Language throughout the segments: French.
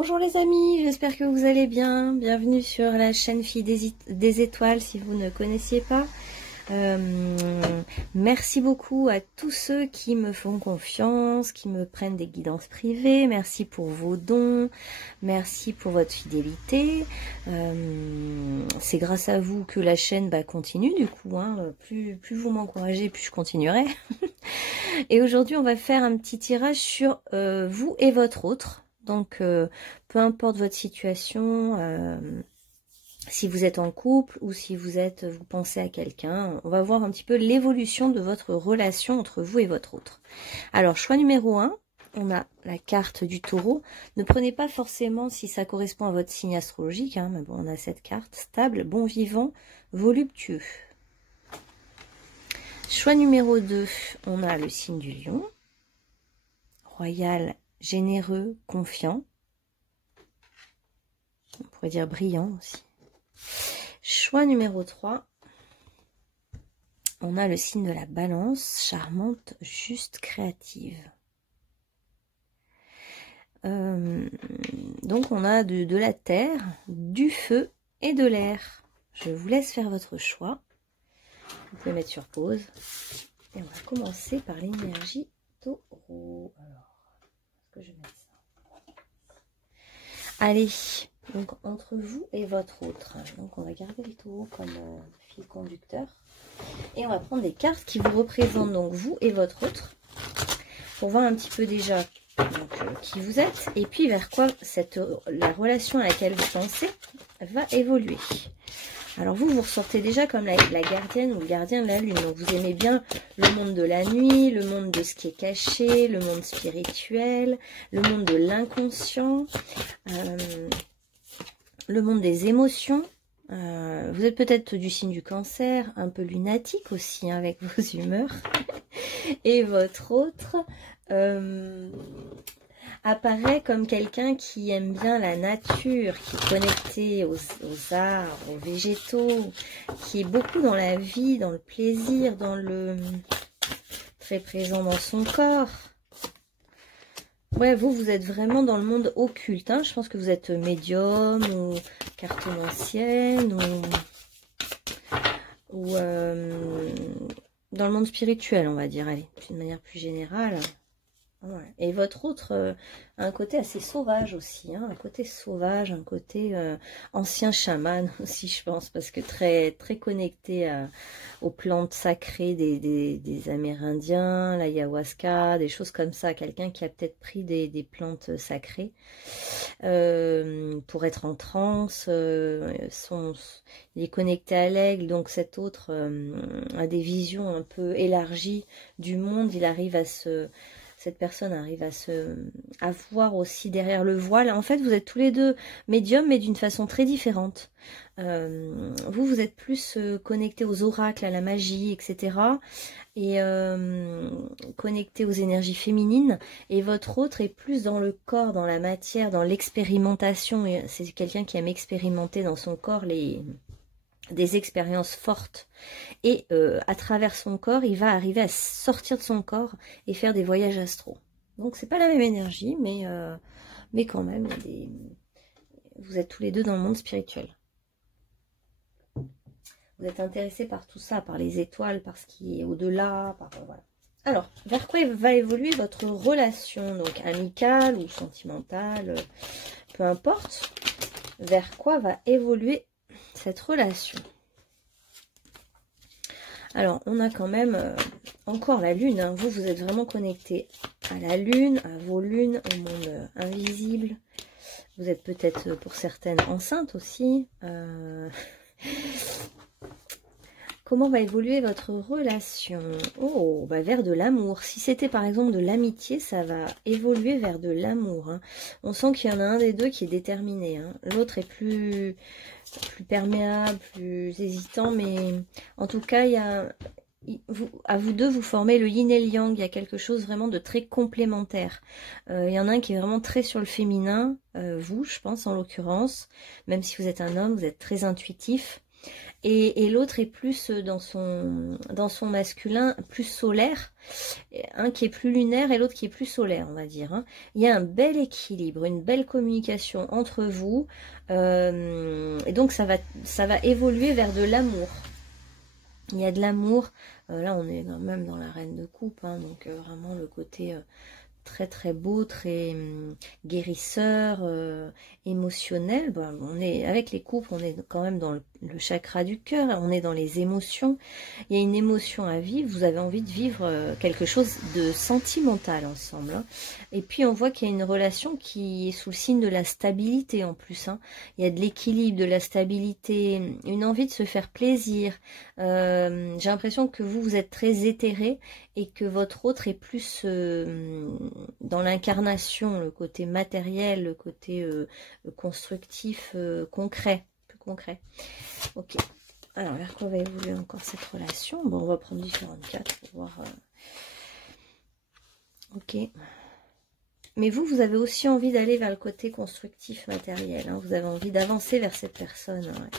Bonjour les amis, j'espère que vous allez bien. Bienvenue sur la chaîne Fille des Étoiles si vous ne connaissiez pas. Merci beaucoup à tous ceux qui me font confiance, qui me prennent des guidances privées. Merci pour vos dons, merci pour votre fidélité. C'est grâce à vous que la chaîne continue du coup. Plus vous m'encouragez, plus je continuerai. Et aujourd'hui, on va faire un petit tirage sur vous et votre autre. Donc, peu importe votre situation, si vous êtes en couple ou si vous pensez à quelqu'un, on va voir un petit peu l'évolution de votre relation entre vous et votre autre. Alors, choix numéro 1, on a la carte du taureau. Ne prenez pas forcément si ça correspond à votre signe astrologique, mais bon, on a cette carte, stable, bon vivant, voluptueux. Choix numéro 2, on a le signe du lion, royal, généreux, confiant. On pourrait dire brillant aussi. Choix numéro 3. On a le signe de la balance, charmante, juste, créative. Donc on a de la terre, du feu et de l'air. Je vous laisse faire votre choix. Vous pouvez mettre sur pause. Et on va commencer par l'énergie taureau. Alors, est-ce que je vais mettre ça? Allez, donc entre vous et votre autre. Donc on va garder le taureau comme fil conducteur. Et on va prendre des cartes qui vous représentent donc vous et votre autre. Pour voir un petit peu déjà qui vous êtes. Et puis vers quoi la relation à laquelle vous pensez va évoluer. Alors vous ressortez déjà comme la gardienne ou le gardien de la lune. Donc vous aimez bien le monde de la nuit, le monde de ce qui est caché, le monde spirituel, le monde de l'inconscient, le monde des émotions. Vous êtes peut-être du signe du cancer, un peu lunatique aussi avec vos humeurs. Et votre autre apparaît comme quelqu'un qui aime bien la nature, qui est connecté aux arbres, aux végétaux, qui est beaucoup dans la vie, dans le plaisir, très présent dans son corps. Ouais, vous êtes vraiment dans le monde occulte. Je pense que vous êtes médium ou cartomancienne ou dans le monde spirituel, on va dire, allez, d'une manière plus générale. Ouais. Et votre autre a un côté assez sauvage aussi, un côté sauvage, un côté ancien chaman aussi, je pense, parce que très connecté aux plantes sacrées des Amérindiens, l'ayahuasca, des choses comme ça. Quelqu'un qui a peut-être pris des plantes sacrées pour être en transe. Il est connecté à l'aigle, donc cet autre a des visions un peu élargies du monde. Cette personne arrive à voir aussi derrière le voile. En fait, vous êtes tous les deux médiums, mais d'une façon très différente. Vous êtes plus connectés aux oracles, à la magie, etc. Et connecté aux énergies féminines. Et votre autre est plus dans le corps, dans la matière, dans l'expérimentation. C'est quelqu'un qui aime expérimenter dans son corps des expériences fortes et à travers son corps, il va arriver à sortir de son corps et faire des voyages astraux. Donc c'est pas la même énergie, mais quand même, vous êtes tous les deux dans le monde spirituel. Vous êtes intéressés par tout ça, par les étoiles, par ce qui est au-delà, voilà. Alors, vers quoi va évoluer votre relation, donc amicale ou sentimentale, peu importe, vers quoi va évoluer cette relation? Alors, on a quand même encore la lune. Vous êtes vraiment connecté à la lune, à vos lunes, au monde invisible. Vous êtes peut-être pour certaines enceintes aussi. Comment va évoluer votre relation? Oh, vers de l'amour. Si c'était par exemple de l'amitié, ça va évoluer vers de l'amour. On sent qu'il y en a un des deux qui est déterminé. L'autre est plus perméable, plus hésitant, mais en tout cas, à vous deux, vous formez le yin et le yang. Il y a quelque chose vraiment de très complémentaire. Il y en a un qui est vraiment très sur le féminin, vous, je pense, en l'occurrence. Même si vous êtes un homme, vous êtes très intuitif. Et l'autre est plus dans son masculin, plus solaire, un qui est plus lunaire et l'autre qui est plus solaire, on va dire. Hein. Il y a un bel équilibre, une belle communication entre vous, et donc ça va évoluer vers de l'amour. Il y a de l'amour, là on est quand même dans la reine de coupe, hein, donc vraiment le côté très très beau, très guérisseur, émotionnel. Bon, on est avec les couples, on est quand même dans le chakra du cœur, on est dans les émotions. Il y a une émotion à vivre, vous avez envie de vivre quelque chose de sentimental ensemble. Hein. Et puis on voit qu'il y a une relation qui est sous le signe de la stabilité en plus. Hein. Il y a de l'équilibre, de la stabilité, une envie de se faire plaisir. J'ai l'impression que vous êtes très éthéré et que votre autre est plus dans l'incarnation, le côté matériel, le côté constructif, concret, plus concret. Ok. Alors, vers quoi va évoluer encore cette relation? Bon, on va prendre différentes cartes pour voir. Ok. Mais vous avez aussi envie d'aller vers le côté constructif, matériel. Hein. Vous avez envie d'avancer vers cette personne. Ouais.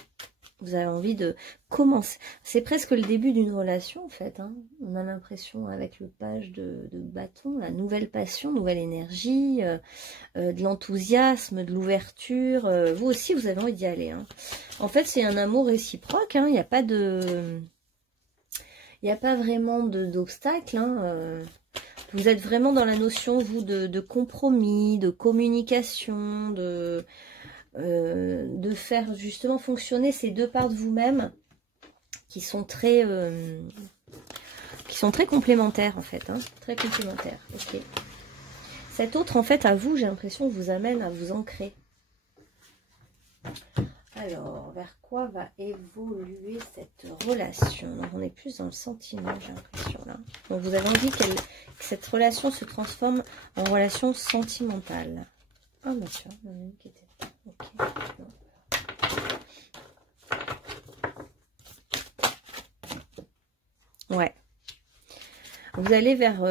Vous avez envie de commencer. C'est presque le début d'une relation, en fait. Hein. On a l'impression, avec le page de bâton, la nouvelle passion, nouvelle énergie, de l'enthousiasme, de l'ouverture. Vous aussi, vous avez envie d'y aller. Hein. En fait, c'est un amour réciproque. Hein. Il n'y a pas de... Il n'y a pas vraiment d'obstacle. Hein. Vous êtes vraiment dans la notion, vous, de compromis, de communication, de faire justement fonctionner ces deux parts de vous-même qui sont très complémentaires en fait, hein, très complémentaires. Ok. Cet autre en fait à vous, j'ai l'impression, vous amène à vous ancrer. Alors, vers quoi va évoluer cette relation? Donc, on est plus dans le sentiment, j'ai l'impression là. Donc, vous avez envie que cette relation se transforme en relation sentimentale. Ah bah tiens, il y en a une qui était... Ok. Ouais. Vous allez vers...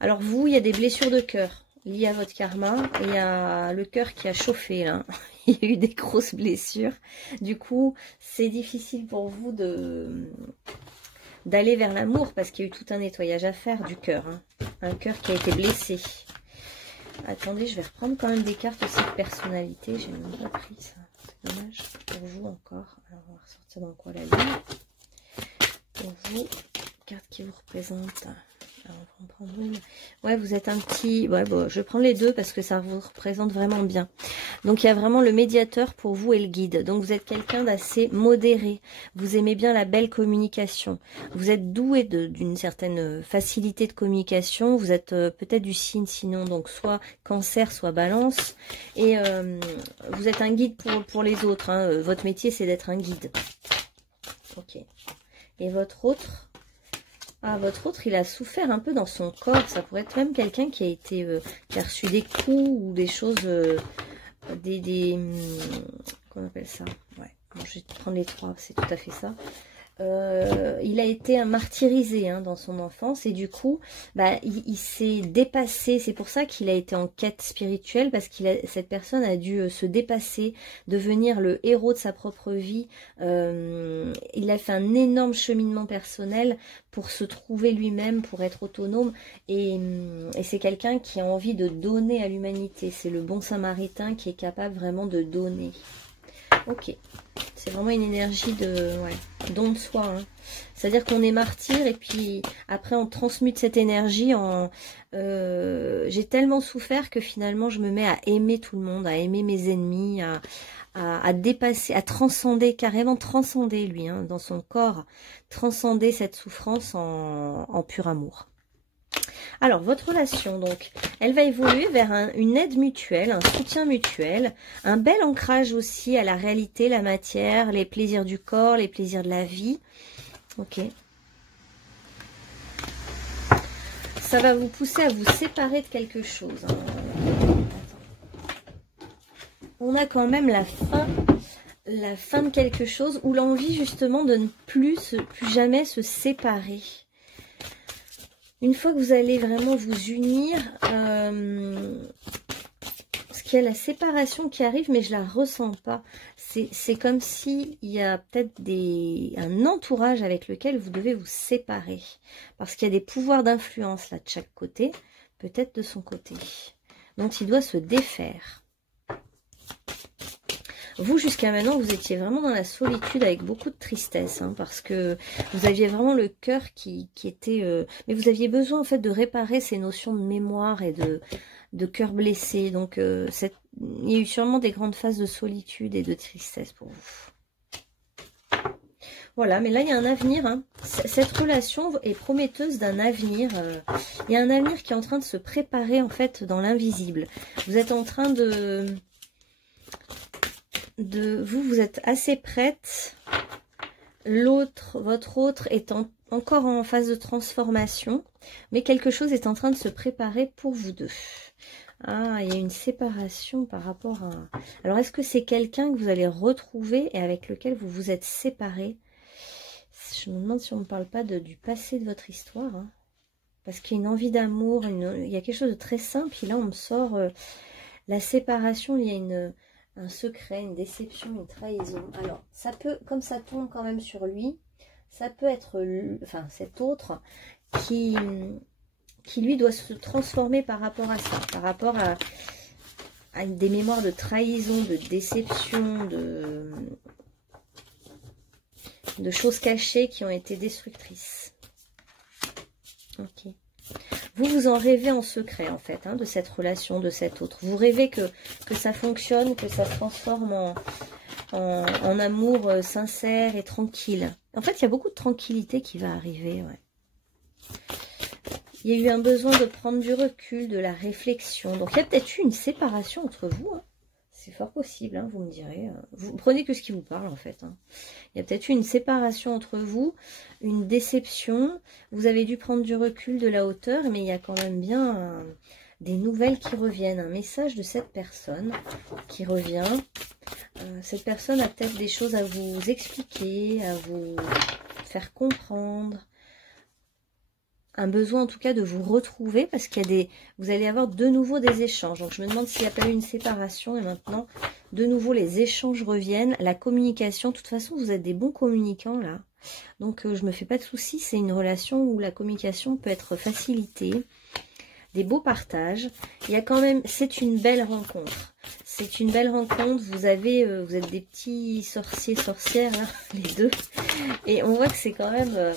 Alors vous, il y a des blessures de cœur liées à votre karma. Et il y a le cœur qui a chauffé là. Il y a eu des grosses blessures. Du coup, c'est difficile pour vous d'aller vers l'amour parce qu'il y a eu tout un nettoyage à faire du cœur. Hein. Un cœur qui a été blessé. Attendez, je vais reprendre quand même des cartes aussi de personnalité. J'ai même pas pris ça. C'est dommage. Pour vous encore. Alors, on va ressortir dans quoi la ligne. Pour vous, carte qui vous représente. Alors, on va en prendre une. Ouais, vous êtes un petit... Ouais, bon, je vais prendre les deux parce que ça vous représente vraiment bien. Donc, il y a vraiment le médiateur pour vous et le guide. Donc, vous êtes quelqu'un d'assez modéré. Vous aimez bien la belle communication. Vous êtes doué d'une certaine facilité de communication. Vous êtes peut-être du signe, sinon, donc, soit cancer, soit balance. Et vous êtes un guide pour les autres. Hein. Votre métier, c'est d'être un guide. Ok. Et votre autre... Ah, votre autre, il a souffert un peu dans son corps. Ça pourrait être même quelqu'un qui a été, qui a reçu des coups ou des choses, comment on appelle ça? Ouais, bon, je vais prendre les trois, c'est tout à fait ça. Il a été martyrisé hein, dans son enfance et du coup, bah, il s'est dépassé. C'est pour ça qu'il a été en quête spirituelle parce cette personne a dû se dépasser, devenir le héros de sa propre vie. Il a fait un énorme cheminement personnel pour se trouver lui-même, pour être autonome et c'est quelqu'un qui a envie de donner à l'humanité. C'est le bon samaritain qui est capable vraiment de donner. Ok, c'est vraiment une énergie de don de soi. Hein. C'est-à-dire qu'on est martyr et puis après on transmute cette énergie en... j'ai tellement souffert que finalement je me mets à aimer tout le monde, à aimer mes ennemis, à dépasser, à transcender, carrément transcender lui, hein, dans son corps, transcender cette souffrance en pur amour. Alors, votre relation, donc, elle va évoluer vers une aide mutuelle, un soutien mutuel, un bel ancrage aussi à la réalité, la matière, les plaisirs du corps, les plaisirs de la vie. Ok. Ça va vous pousser à vous séparer de quelque chose. Hein. On a quand même la fin de quelque chose ou l'envie justement de ne plus jamais se séparer. Une fois que vous allez vraiment vous unir, ce qu'il y a la séparation qui arrive, mais je la ressens pas. C'est comme s'il y a peut-être un entourage avec lequel vous devez vous séparer. Parce qu'il y a des pouvoirs d'influence là de chaque côté, peut-être de son côté, dont il doit se défaire. Vous, jusqu'à maintenant, vous étiez vraiment dans la solitude avec beaucoup de tristesse, hein, parce que vous aviez vraiment le cœur qui était... mais vous aviez besoin, en fait, de réparer ces notions de mémoire et de cœur blessé. Donc, il y a eu sûrement des grandes phases de solitude et de tristesse pour vous. Voilà, mais là, il y a un avenir. Hein. Cette relation est prometteuse d'un avenir. Il y a un avenir qui est en train de se préparer, en fait, dans l'invisible. Vous êtes en train vous êtes assez prête. Votre autre est encore en phase de transformation, mais quelque chose est en train de se préparer pour vous deux. Ah, il y a une séparation par rapport à... Alors, est-ce que c'est quelqu'un que vous allez retrouver et avec lequel vous vous êtes séparés? Je me demande si on ne parle pas du passé de votre histoire. Hein. Parce qu'il y a une envie d'amour, il y a quelque chose de très simple. Et là, on me sort la séparation, il y a un secret, une déception, une trahison. Alors, ça peut, comme ça tombe quand même sur lui, ça peut être, enfin, cet autre qui lui doit se transformer par rapport à ça, par rapport à des mémoires de trahison, de déception, de choses cachées qui ont été destructrices. Ok. Vous en rêvez en secret, en fait, hein, de cette relation, de cet autre. Vous rêvez que ça fonctionne, que ça se transforme en amour sincère et tranquille. En fait, il y a beaucoup de tranquillité qui va arriver, ouais. Il y a eu un besoin de prendre du recul, de la réflexion. Donc, il y a peut-être eu une séparation entre vous, hein. C'est fort possible, hein, vous me direz. Vous prenez que ce qui vous parle, en fait. Hein. Il y a peut-être eu une séparation entre vous, une déception. Vous avez dû prendre du recul, de la hauteur, mais il y a quand même bien des nouvelles qui reviennent. Un message de cette personne qui revient. Cette personne a peut-être des choses à vous expliquer, à vous faire comprendre. Un besoin en tout cas de vous retrouver parce qu'il y a vous allez avoir de nouveau des échanges. Donc je me demande s'il n'y a pas eu une séparation et maintenant de nouveau les échanges reviennent. La communication, de toute façon vous êtes des bons communicants là. Donc je me fais pas de soucis, c'est une relation où la communication peut être facilitée. Des beaux partages. Il y a quand même, c'est une belle rencontre. C'est une belle rencontre. Vous êtes des petits sorciers, sorcières, hein, les deux. Et on voit que c'est quand même...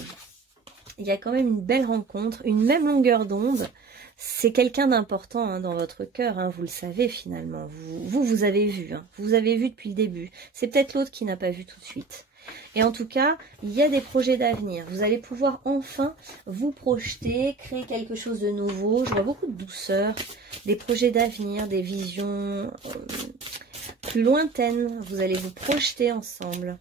il y a quand même une belle rencontre, une même longueur d'onde. C'est quelqu'un d'important hein, dans votre cœur, hein, vous le savez finalement. Vous avez vu, hein, vous avez vu depuis le début. C'est peut-être l'autre qui n'a pas vu tout de suite. Et en tout cas, il y a des projets d'avenir. Vous allez pouvoir enfin vous projeter, créer quelque chose de nouveau. Je vois beaucoup de douceur, des projets d'avenir, des visions plus lointaines. Vous allez vous projeter ensemble.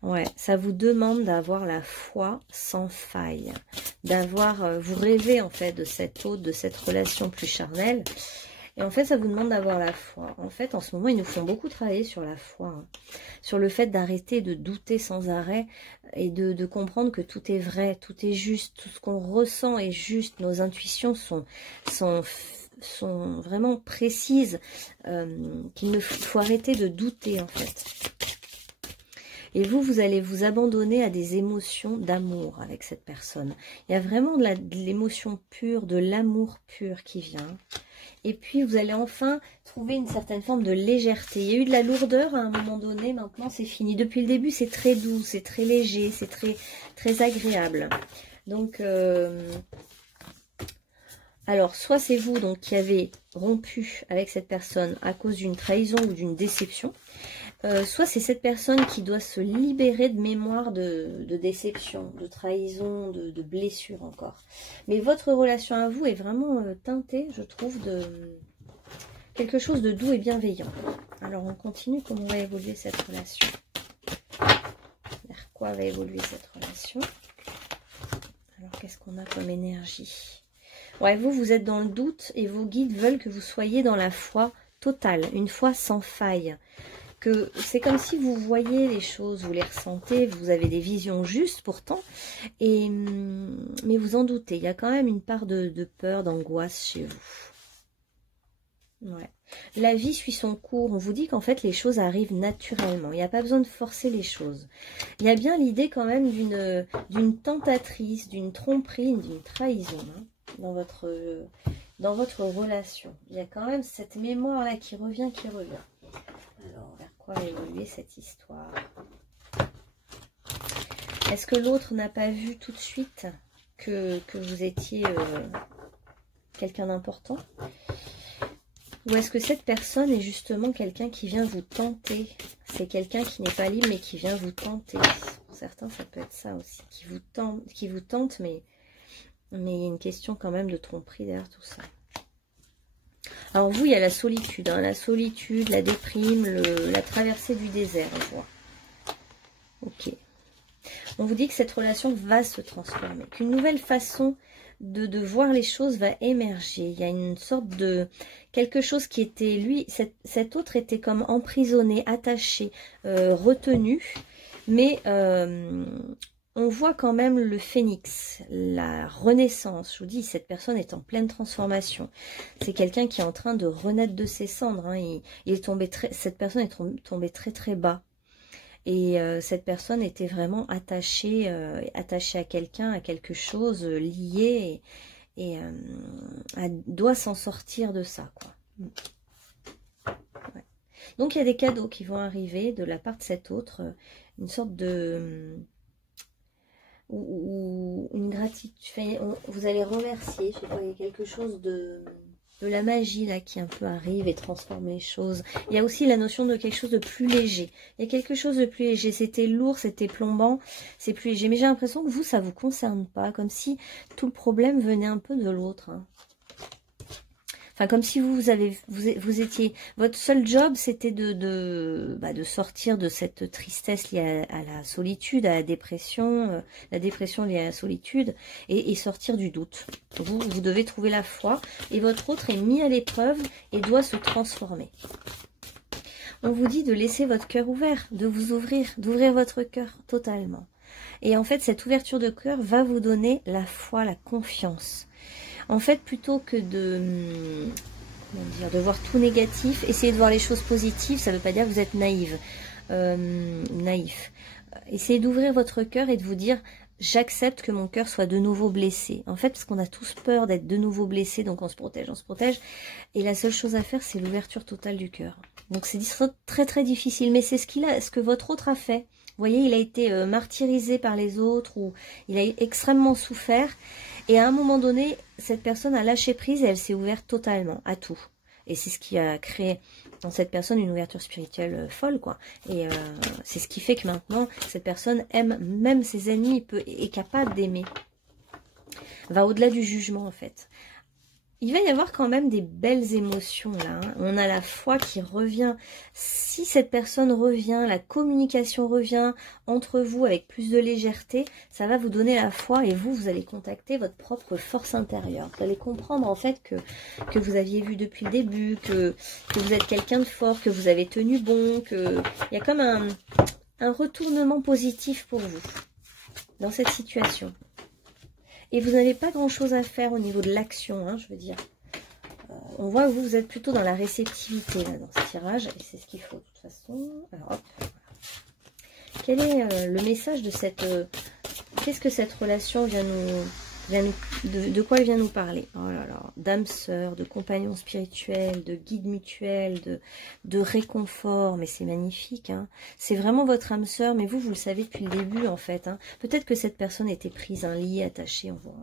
Ouais, ça vous demande d'avoir la foi sans faille, vous rêvez en fait de cette autre, de cette relation plus charnelle, et en fait ça vous demande d'avoir la foi. En fait, en ce moment, ils nous font beaucoup travailler sur la foi, hein, sur le fait d'arrêter de douter sans arrêt et de comprendre que tout est vrai, tout est juste, tout ce qu'on ressent est juste, nos intuitions sont vraiment précises, qu'il faut arrêter de douter en fait. Et vous allez vous abandonner à des émotions d'amour avec cette personne. Il y a vraiment de l'émotion pure, de l'amour pur qui vient. Et puis, vous allez enfin trouver une certaine forme de légèreté. Il y a eu de la lourdeur à un moment donné, maintenant c'est fini. Depuis le début, c'est très doux, c'est très léger, c'est très, très agréable. Donc, alors, soit c'est vous donc qui avez rompu avec cette personne à cause d'une trahison ou d'une déception. Soit c'est cette personne qui doit se libérer de mémoire de déception, de trahison, de blessure encore. Mais votre relation à vous est vraiment teintée, je trouve, de quelque chose de doux et bienveillant. Alors on continue, comment va évoluer cette relation? Vers quoi va évoluer cette relation? Alors qu'est-ce qu'on a comme énergie? Ouais, vous êtes dans le doute et vos guides veulent que vous soyez dans la foi totale, une foi sans faille. Que c'est comme si vous voyez les choses, vous les ressentez, vous avez des visions justes pourtant, mais vous en doutez. Il y a quand même une part de peur, d'angoisse chez vous. Ouais. La vie suit son cours. On vous dit qu'en fait, les choses arrivent naturellement. Il n'y a pas besoin de forcer les choses. Il y a bien l'idée quand même d'une tentatrice, d'une tromperie, d'une trahison hein, dans votre relation. Il y a quand même cette mémoire-là qui revient, qui revient. Alors, vers quoi va évoluer cette histoire? Est-ce que l'autre n'a pas vu tout de suite que vous étiez quelqu'un d'important? Ou est-ce que cette personne est justement quelqu'un qui vient vous tenter? C'est quelqu'un qui n'est pas libre mais qui vient vous tenter. Pour certains, ça peut être ça aussi. Qui vous tente mais il y a une question quand même de tromperie derrière tout ça. Alors vous, il y a la solitude. Hein, la solitude, la déprime, la traversée du désert, on voit. Ok. On vous dit que cette relation va se transformer. Qu'une nouvelle façon de voir les choses va émerger. Il y a une sorte de... quelque chose qui était... lui, cet autre était comme emprisonné, attaché, retenu. Mais on voit quand même le phénix, la renaissance. Je vous dis, cette personne est en pleine transformation. C'est quelqu'un qui est en train de renaître de ses cendres. Hein. Il est tombé cette personne est tombée très très bas. Et cette personne était vraiment attachée à quelqu'un, à quelque chose, lié, et doit s'en sortir de ça, quoi. Ouais. Donc il y a des cadeaux qui vont arriver de la part de cet autre, une sorte de... ou une gratitude, vous allez remercier, je sais pas, il y a quelque chose de la magie là qui un peu arrive et transforme les choses. Il y a aussi la notion de quelque chose de plus léger. Il y a quelque chose de plus léger. C'était lourd, c'était plombant, c'est plus léger. Mais j'ai l'impression que vous, ça vous concerne pas, comme si tout le problème venait un peu de l'autre. Hein. Enfin, comme si vous étiez... Votre seul job, c'était de sortir de cette tristesse liée à la solitude, à la dépression liée à la solitude, et sortir du doute. Vous devez trouver la foi, et votre autre est mis à l'épreuve et doit se transformer. On vous dit de laisser votre cœur ouvert, de vous ouvrir, d'ouvrir votre cœur totalement. Et en fait, cette ouverture de cœur va vous donner la foi, la confiance. En fait, plutôt que de voir tout négatif, essayez de voir les choses positives. Ça ne veut pas dire que vous êtes naïf. Essayez d'ouvrir votre cœur et de vous dire, j'accepte que mon cœur soit de nouveau blessé. En fait, parce qu'on a tous peur d'être de nouveau blessé, donc on se protège. Et la seule chose à faire, c'est l'ouverture totale du cœur. Donc c'est très très difficile, mais c'est ce que votre autre a fait. Vous voyez, il a été martyrisé par les autres, ou il a extrêmement souffert. Et à un moment donné, cette personne a lâché prise et elle s'est ouverte totalement à tout. Et c'est ce qui a créé dans cette personne une ouverture spirituelle folle, quoi. Et c'est ce qui fait que maintenant, cette personne aime même ses ennemis, est capable d'aimer. Va au-delà du jugement, en fait. Il va y avoir quand même des belles émotions là. Hein. On a la foi qui revient. Si cette personne revient, la communication revient entre vous avec plus de légèreté, ça va vous donner la foi et vous allez contacter votre propre force intérieure. Vous allez comprendre en fait que vous aviez vu depuis le début, que vous êtes quelqu'un de fort, que vous avez tenu bon, il y a comme un retournement positif pour vous dans cette situation. Et vous n'avez pas grand-chose à faire au niveau de l'action, hein, je veux dire. On voit que vous êtes plutôt dans la réceptivité là, dans ce tirage. Et c'est ce qu'il faut de toute façon. Alors hop. Quel est le message de cette... Qu'est-ce que cette relation de quoi elle vient nous parler? Oh là là, d'âme sœur, de compagnon spirituel, de guide mutuel, de réconfort, mais c'est magnifique. Hein. C'est vraiment votre âme sœur, mais vous le savez depuis le début en fait. Hein. Peut-être que cette personne était prise, un lié, attaché, on voit.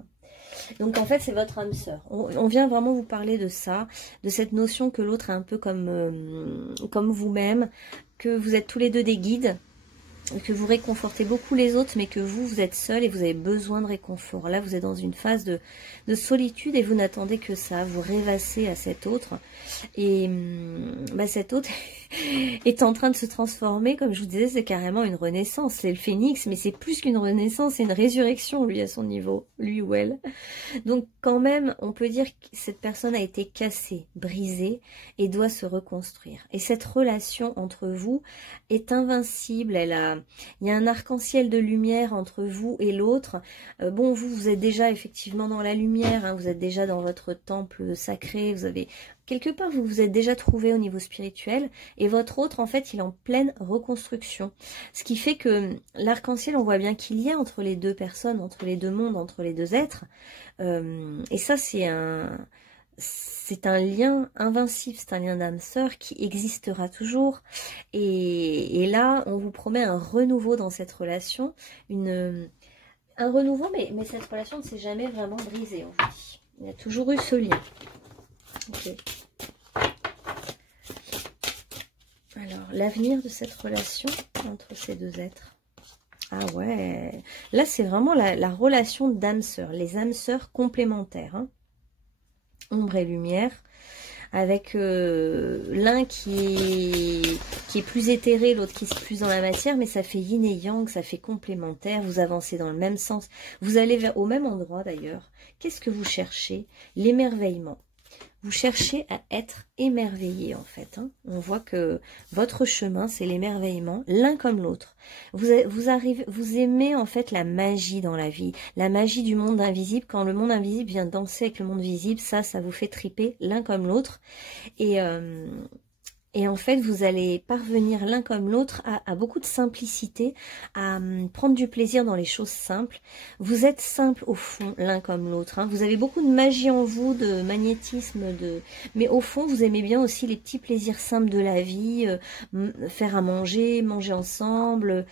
Donc en fait c'est votre âme sœur. On vient vraiment vous parler de ça, de cette notion que l'autre est un peu comme vous-même, que vous êtes tous les deux des guides, que vous réconfortez beaucoup les autres, mais que vous êtes seul et vous avez besoin de réconfort. Là, vous êtes dans une phase de solitude et vous n'attendez que ça. Vous rêvassez à cet autre. Et cet autre est en train de se transformer. Comme je vous disais, c'est carrément une renaissance. C'est le phénix, mais c'est plus qu'une renaissance, c'est une résurrection, lui, à son niveau. Lui ou elle. Donc, quand même, on peut dire que cette personne a été cassée, brisée et doit se reconstruire. Et cette relation entre vous est invincible. Elle a il y a un arc-en-ciel de lumière entre vous et l'autre. Bon, vous êtes déjà effectivement dans la lumière, hein, vous êtes déjà dans votre temple sacré, vous avez quelque part, vous vous êtes déjà trouvé au niveau spirituel, et votre autre, en fait, il est en pleine reconstruction. Ce qui fait que l'arc-en-ciel, on voit bien qu'il y a entre les deux personnes, entre les deux mondes, entre les deux êtres, et ça, c'est un lien invincible, c'est un lien d'âme sœur qui existera toujours. Et là, on vous promet un renouveau dans cette relation, un renouveau, mais cette relation ne s'est jamais vraiment brisée, on vous dit. Il y a toujours eu ce lien. Ok. Alors, l'avenir de cette relation entre ces deux êtres. Ah ouais, là c'est vraiment la relation d'âme sœur, les âmes sœurs complémentaires, hein. Ombre et lumière, avec l'un qui est plus éthéré, l'autre qui est plus dans la matière, mais ça fait yin et yang, ça fait complémentaire, vous avancez dans le même sens, vous allez au même endroit d'ailleurs. Qu'est-ce que vous cherchez? L'émerveillement. Vous cherchez à être émerveillé en fait, hein. On voit que votre chemin c'est l'émerveillement, l'un comme l'autre. Vous aimez en fait la magie dans la vie, la magie du monde invisible. Quand le monde invisible vient danser avec le monde visible, ça vous fait triper l'un comme l'autre. Et en fait, vous allez parvenir l'un comme l'autre à beaucoup de simplicité, à prendre du plaisir dans les choses simples. Vous êtes simple au fond, l'un comme l'autre, hein. Vous avez beaucoup de magie en vous, de magnétisme, mais au fond, vous aimez bien aussi les petits plaisirs simples de la vie, faire à manger, manger ensemble,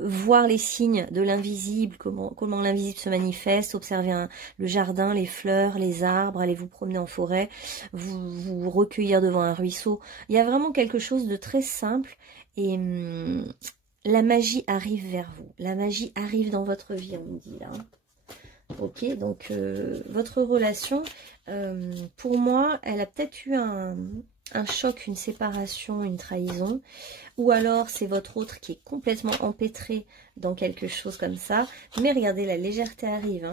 voir les signes de l'invisible, comment l'invisible se manifeste, observer le jardin, les fleurs, les arbres, aller vous promener en forêt, vous recueillir devant un ruisseau. Il y a vraiment quelque chose de très simple et la magie arrive vers vous. La magie arrive dans votre vie, on me dit là. Ok, donc votre relation, pour moi, elle a peut-être eu un choc, une séparation, une trahison, ou alors c'est votre autre qui est complètement empêtré dans quelque chose comme ça. Mais regardez, la légèreté arrive, hein.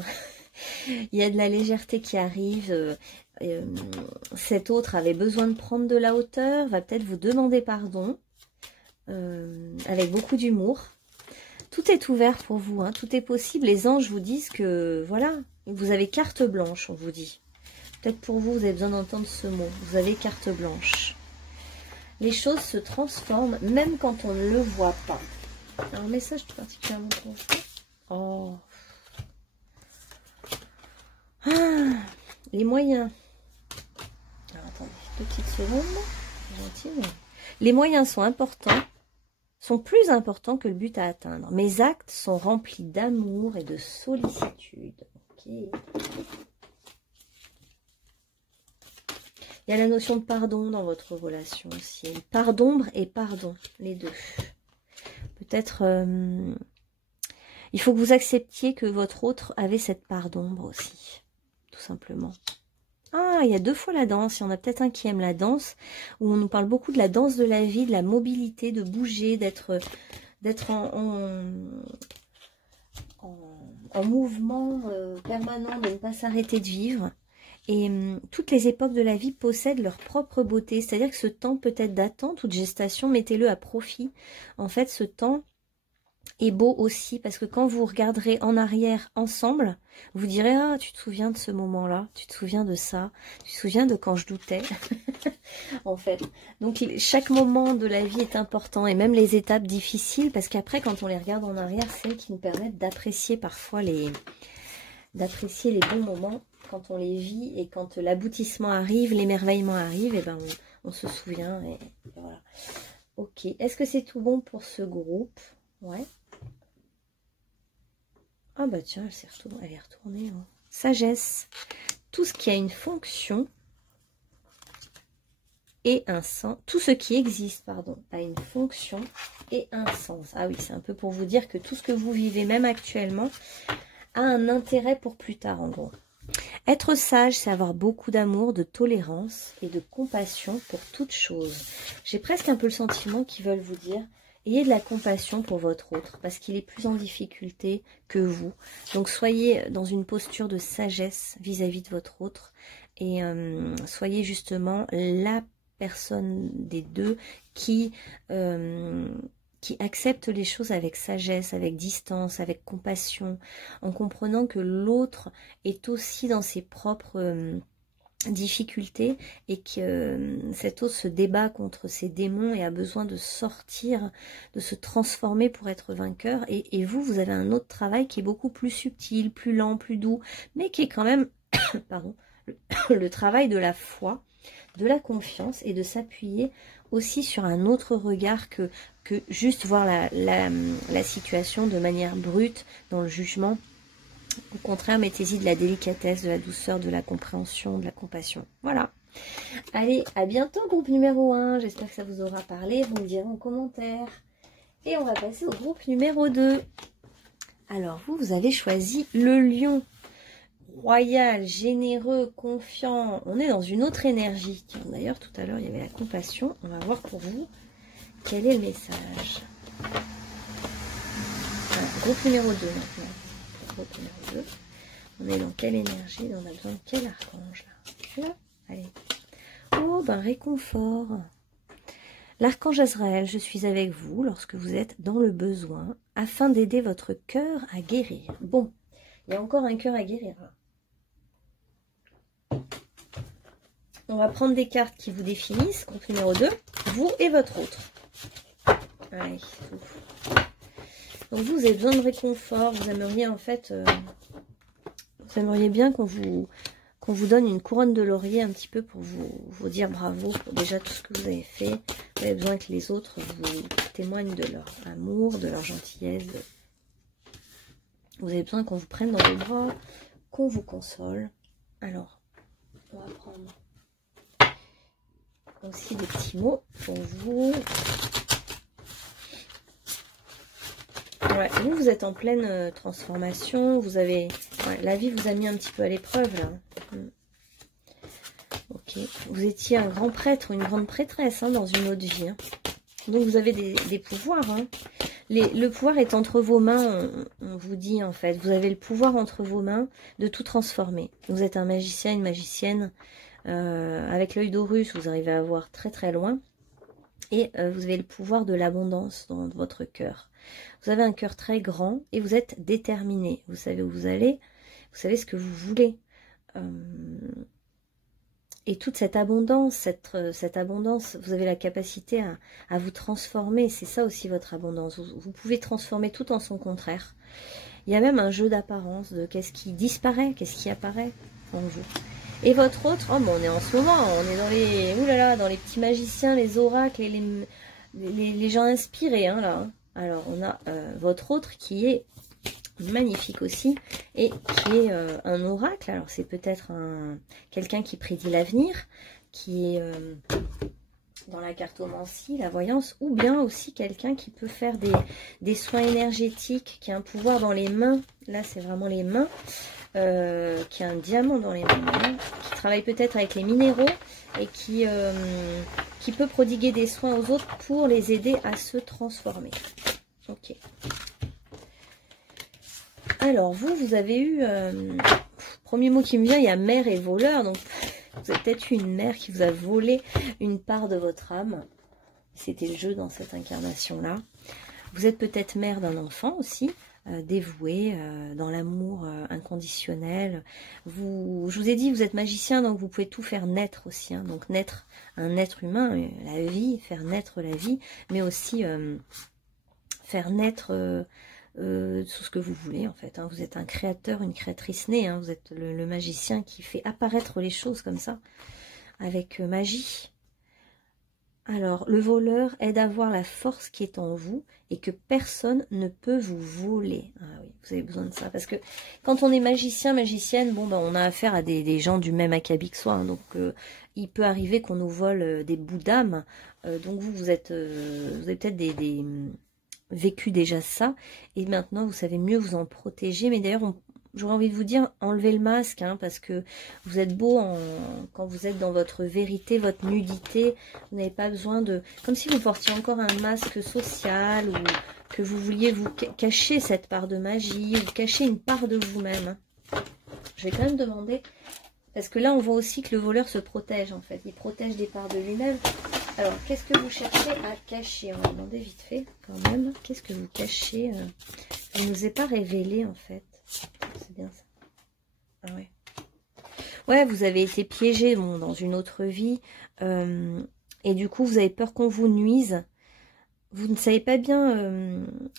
Il y a de la légèreté qui arrive. Cet autre avait besoin de prendre de la hauteur, va peut-être vous demander pardon, avec beaucoup d'humour. Tout est ouvert pour vous, hein, tout est possible. Les anges vous disent que, voilà, vous avez carte blanche, on vous dit. Peut-être pour vous, vous avez besoin d'entendre ce mot. Vous avez carte blanche. Les choses se transforment, même quand on ne le voit pas. Alors, un message tout particulièrement pour vous. Oh. Ah, les moyens. Alors, attendez, 2 petites secondes. Gentil, mais... Les moyens sont importants, sont plus importants que le but à atteindre. Mes actes sont remplis d'amour et de sollicitude. Ok. Il y a la notion de pardon dans votre relation aussi. Part d'ombre et pardon, les deux. Peut-être, il faut que vous acceptiez que votre autre avait cette part d'ombre aussi, tout simplement. Ah, il y a 2 fois la danse. Il y en a peut-être un qui aime la danse, où on nous parle beaucoup de la danse de la vie, de la mobilité, de bouger, d'être en mouvement permanent, de ne pas s'arrêter de vivre. Et toutes les époques de la vie possèdent leur propre beauté. C'est-à-dire que ce temps peut-être d'attente ou de gestation, mettez-le à profit. En fait, ce temps est beau aussi, parce que quand vous regarderez en arrière ensemble, vous direz « Ah, tu te souviens de ce moment-là, tu te souviens de ça, tu te souviens de quand je doutais ?» En fait. Donc, chaque moment de la vie est important, et même les étapes difficiles, parce qu'après, quand on les regarde en arrière, c'est elles qui nous permettent d'apprécier parfois les bons moments quand on les vit, et quand l'aboutissement arrive, l'émerveillement arrive, et ben on se souvient, et voilà. Ok, est-ce que c'est tout bon pour ce groupe? Ouais. Ah bah tiens, elle est retournée. Hein. Sagesse. Tout ce qui a une fonction et un sens. Tout ce qui existe, pardon, a une fonction et un sens. Ah oui, c'est un peu pour vous dire que tout ce que vous vivez, même actuellement, a un intérêt pour plus tard, en gros. Être sage, c'est avoir beaucoup d'amour, de tolérance et de compassion pour toute chose. J'ai presque un peu le sentiment qu'ils veulent vous dire, ayez de la compassion pour votre autre, parce qu'il est plus en difficulté que vous. Donc soyez dans une posture de sagesse vis-à-vis de votre autre, et soyez justement personne des deux qui accepte les choses avec sagesse, avec distance, avec compassion, en comprenant que l'autre est aussi dans ses propres difficultés et que cet autre se débat contre ses démons et a besoin de sortir, de se transformer pour être vainqueur. Et vous, vous avez un autre travail qui est beaucoup plus subtil, plus lent, plus doux, mais qui est quand même pardon, le travail de la foi, de la confiance et de s'appuyer aussi sur un autre regard que juste voir la situation de manière brute dans le jugement. Au contraire, mettez-y de la délicatesse, de la douceur, de la compréhension, de la compassion. Voilà. Allez, à bientôt, groupe numéro 1. J'espère que ça vous aura parlé. Vous me direz en commentaire. Et on va passer au groupe numéro 2. Alors, vous avez choisi le lion. Royal, généreux, confiant. On est dans une autre énergie. D'ailleurs, tout à l'heure, il y avait la compassion. On va voir pour vous quel est le message. Voilà, groupe numéro 2 maintenant. Groupe numéro 2. On est dans quelle énergie? On a besoin de quel archange là? Allez. Oh, ben réconfort. L'archange Azraël, je suis avec vous lorsque vous êtes dans le besoin, afin d'aider votre cœur à guérir. Bon, il y a encore un cœur à guérir là. On va prendre des cartes qui vous définissent, groupe numéro 2, vous et votre autre. Allez, donc vous avez besoin de réconfort, vous aimeriez en fait, vous aimeriez bien qu'on vous donne une couronne de laurier un petit peu pour vous dire bravo pour déjà tout ce que vous avez fait. Vous avez besoin que les autres vous témoignent de leur amour, de leur gentillesse. Vous avez besoin qu'on vous prenne dans les bras, qu'on vous console. Alors, on va prendre aussi des petits mots pour vous. Ouais, vous êtes en pleine transformation. Vous avez, la vie vous a mis un petit peu à l'épreuve là. Ok, vous étiez un grand prêtre ou une grande prêtresse hein, dans une autre vie. Hein. Donc vous avez des pouvoirs. Hein. Le pouvoir est entre vos mains, on vous dit en fait. Vous avez le pouvoir entre vos mains de tout transformer. Vous êtes un magicien, une magicienne. Avec l'œil d'Horus, vous arrivez à voir très très loin. Et vous avez le pouvoir de l'abondance dans votre cœur. Vous avez un cœur très grand et vous êtes déterminé. Vous savez où vous allez, vous savez ce que vous voulez. Et toute cette abondance, cette abondance, vous avez la capacité à vous transformer. C'est ça aussi votre abondance. Vous pouvez transformer tout en son contraire. Il y a même un jeu d'apparence de qu'est-ce qui disparaît, qu'est-ce qui apparaît en vous. Et votre autre, oh, bon, on est en ce moment, on est dans les, oulala, dans les petits magiciens, les oracles, et les gens inspirés, hein, là. Alors, on a votre autre qui est magnifique aussi, et qui est un oracle. Alors, c'est peut-être quelqu'un qui prédit l'avenir, qui est dans la cartomancie, la voyance, ou bien aussi quelqu'un qui peut faire des soins énergétiques, qui a un pouvoir dans les mains. Là, c'est vraiment les mains. Qui a un diamant dans les mains, qui travaille peut-être avec les minéraux et qui peut prodiguer des soins aux autres pour les aider à se transformer. Ok. Alors, vous avez eu... premier mot qui me vient, il y a mère et voleur. Donc, vous avez peut-être eu une mère qui vous a volé une part de votre âme. C'était le jeu dans cette incarnation-là. Vous êtes peut-être mère d'un enfant aussi. Dévoué, dans l'amour inconditionnel. Je vous ai dit, vous êtes magicien, donc vous pouvez tout faire naître aussi. Hein, donc naître un être humain, la vie, faire naître la vie, mais aussi faire naître tout ce que vous voulez en fait. Hein. Vous êtes un créateur, une créatrice née. Hein, vous êtes le magicien qui fait apparaître les choses comme ça, avec magie. Alors, le voleur aide à voir la force qui est en vous et que personne ne peut vous voler. Ah oui, vous avez besoin de ça. Parce que quand on est magicien, magicienne, bon, ben, on a affaire à des gens du même acabit que soi. Hein, donc, il peut arriver qu'on nous vole des bouts d'âme. Donc, vous avez peut-être vécu déjà ça. Et maintenant, vous savez mieux vous en protéger. Mais d'ailleurs, j'aurais envie de vous dire, enlevez le masque, hein, parce que vous êtes beau quand vous êtes dans votre vérité, votre nudité. Vous n'avez pas besoin de... Comme si vous portiez encore un masque social ou que vous vouliez vous cacher cette part de magie ou cacher une part de vous-même. Je vais quand même demander Parce que là, on voit aussi que le voleur se protège, en fait. Il protège des parts de lui-même. Alors, qu'est-ce que vous cherchez à cacher? On va demander vite fait, quand même. Qu'est-ce que vous cachez? Ça ne nous est pas révélé, en fait. C'est bien ça. Ah ouais. Ouais, vous avez été piégé bon, dans une autre vie. Et du coup, vous avez peur qu'on vous nuise. Vous ne savez pas bien,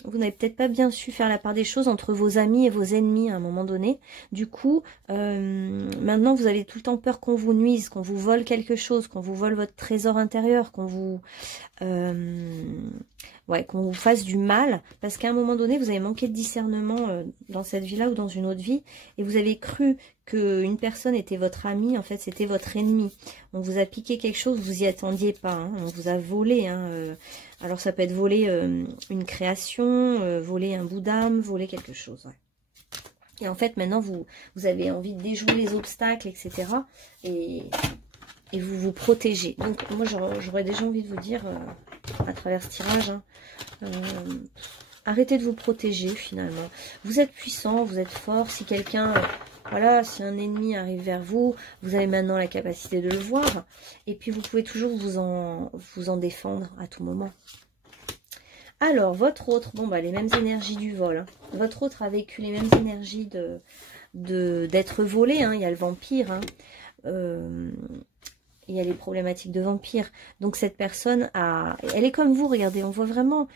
vous n'avez peut-être pas bien su faire la part des choses entre vos amis et vos ennemis à un moment donné. Du coup, maintenant vous avez tout le temps peur qu'on vous nuise, qu'on vous vole quelque chose, qu'on vous vole votre trésor intérieur, qu'on vous, ouais, qu'on vous fasse du mal. Parce qu'à un moment donné, vous avez manqué de discernement dans cette vie-là ou dans une autre vie. Et vous avez cru qu'une personne était votre ami, en fait c'était votre ennemi. On vous a piqué quelque chose, vous y attendiez pas. Hein, on vous a volé. Hein, alors ça peut être voler une création, voler un bout d'âme, voler quelque chose. Ouais. Et en fait maintenant vous avez envie de déjouer les obstacles, etc. Et vous vous protégez. Donc moi j'aurais déjà envie de vous dire à travers ce tirage, hein, arrêtez de vous protéger finalement. Vous êtes puissant, vous êtes fort. Si quelqu'un... voilà, si un ennemi arrive vers vous, vous avez maintenant la capacité de le voir. Et puis, vous pouvez toujours vous en défendre à tout moment. Alors, votre autre, bon, bah, les mêmes énergies du vol. Hein. Votre autre a vécu les mêmes énergies d'être volé. Hein. Il y a le vampire. Hein. Il y a les problématiques de vampire. Donc, cette personne elle est comme vous, regardez, on voit vraiment...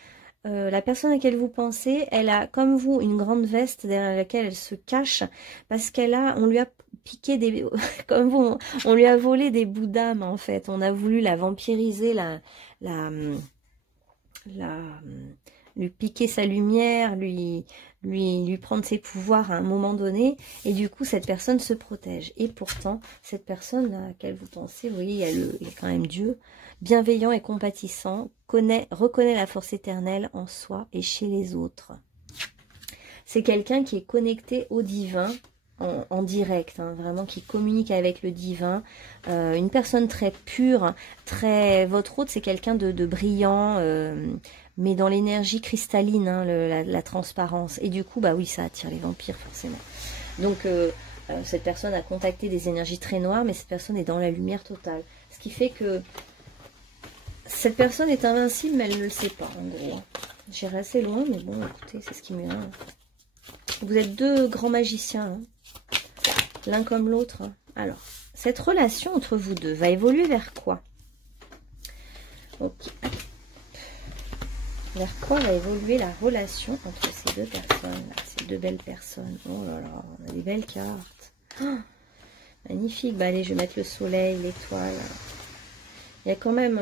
la personne à laquelle vous pensez, elle a comme vous une grande veste derrière laquelle elle se cache parce on lui a piqué des, comme vous, on lui a volé des bouts d'âme en fait. On a voulu la vampiriser, lui piquer sa lumière, lui prendre ses pouvoirs à un moment donné. Et du coup, cette personne se protège. Et pourtant, cette personne à laquelle vous pensez, vous voyez, il y a quand même Dieu, bienveillant et compatissant, reconnaît la force éternelle en soi et chez les autres. C'est quelqu'un qui est connecté au divin en direct, hein, vraiment qui communique avec le divin. Une personne très pure, votre autre, c'est quelqu'un de brillant, mais dans l'énergie cristalline, hein, la transparence. Et du coup, bah oui, ça attire les vampires forcément. Donc, cette personne a contacté des énergies très noires, mais cette personne est dans la lumière totale. Ce qui fait que cette personne est invincible, mais elle ne le sait pas, en gros. J'irai assez loin, mais bon, écoutez, c'est ce qui me vient. Vous êtes deux grands magiciens, hein, l'un comme l'autre. Hein. Alors, cette relation entre vous deux va évoluer vers quoi? Ok. Vers quoi va évoluer la relation entre ces deux personnes, là, ces deux belles personnes? Oh là là, on a des belles cartes. Oh, magnifique. Bah allez, je vais mettre le soleil, l'étoile. Il y a quand même...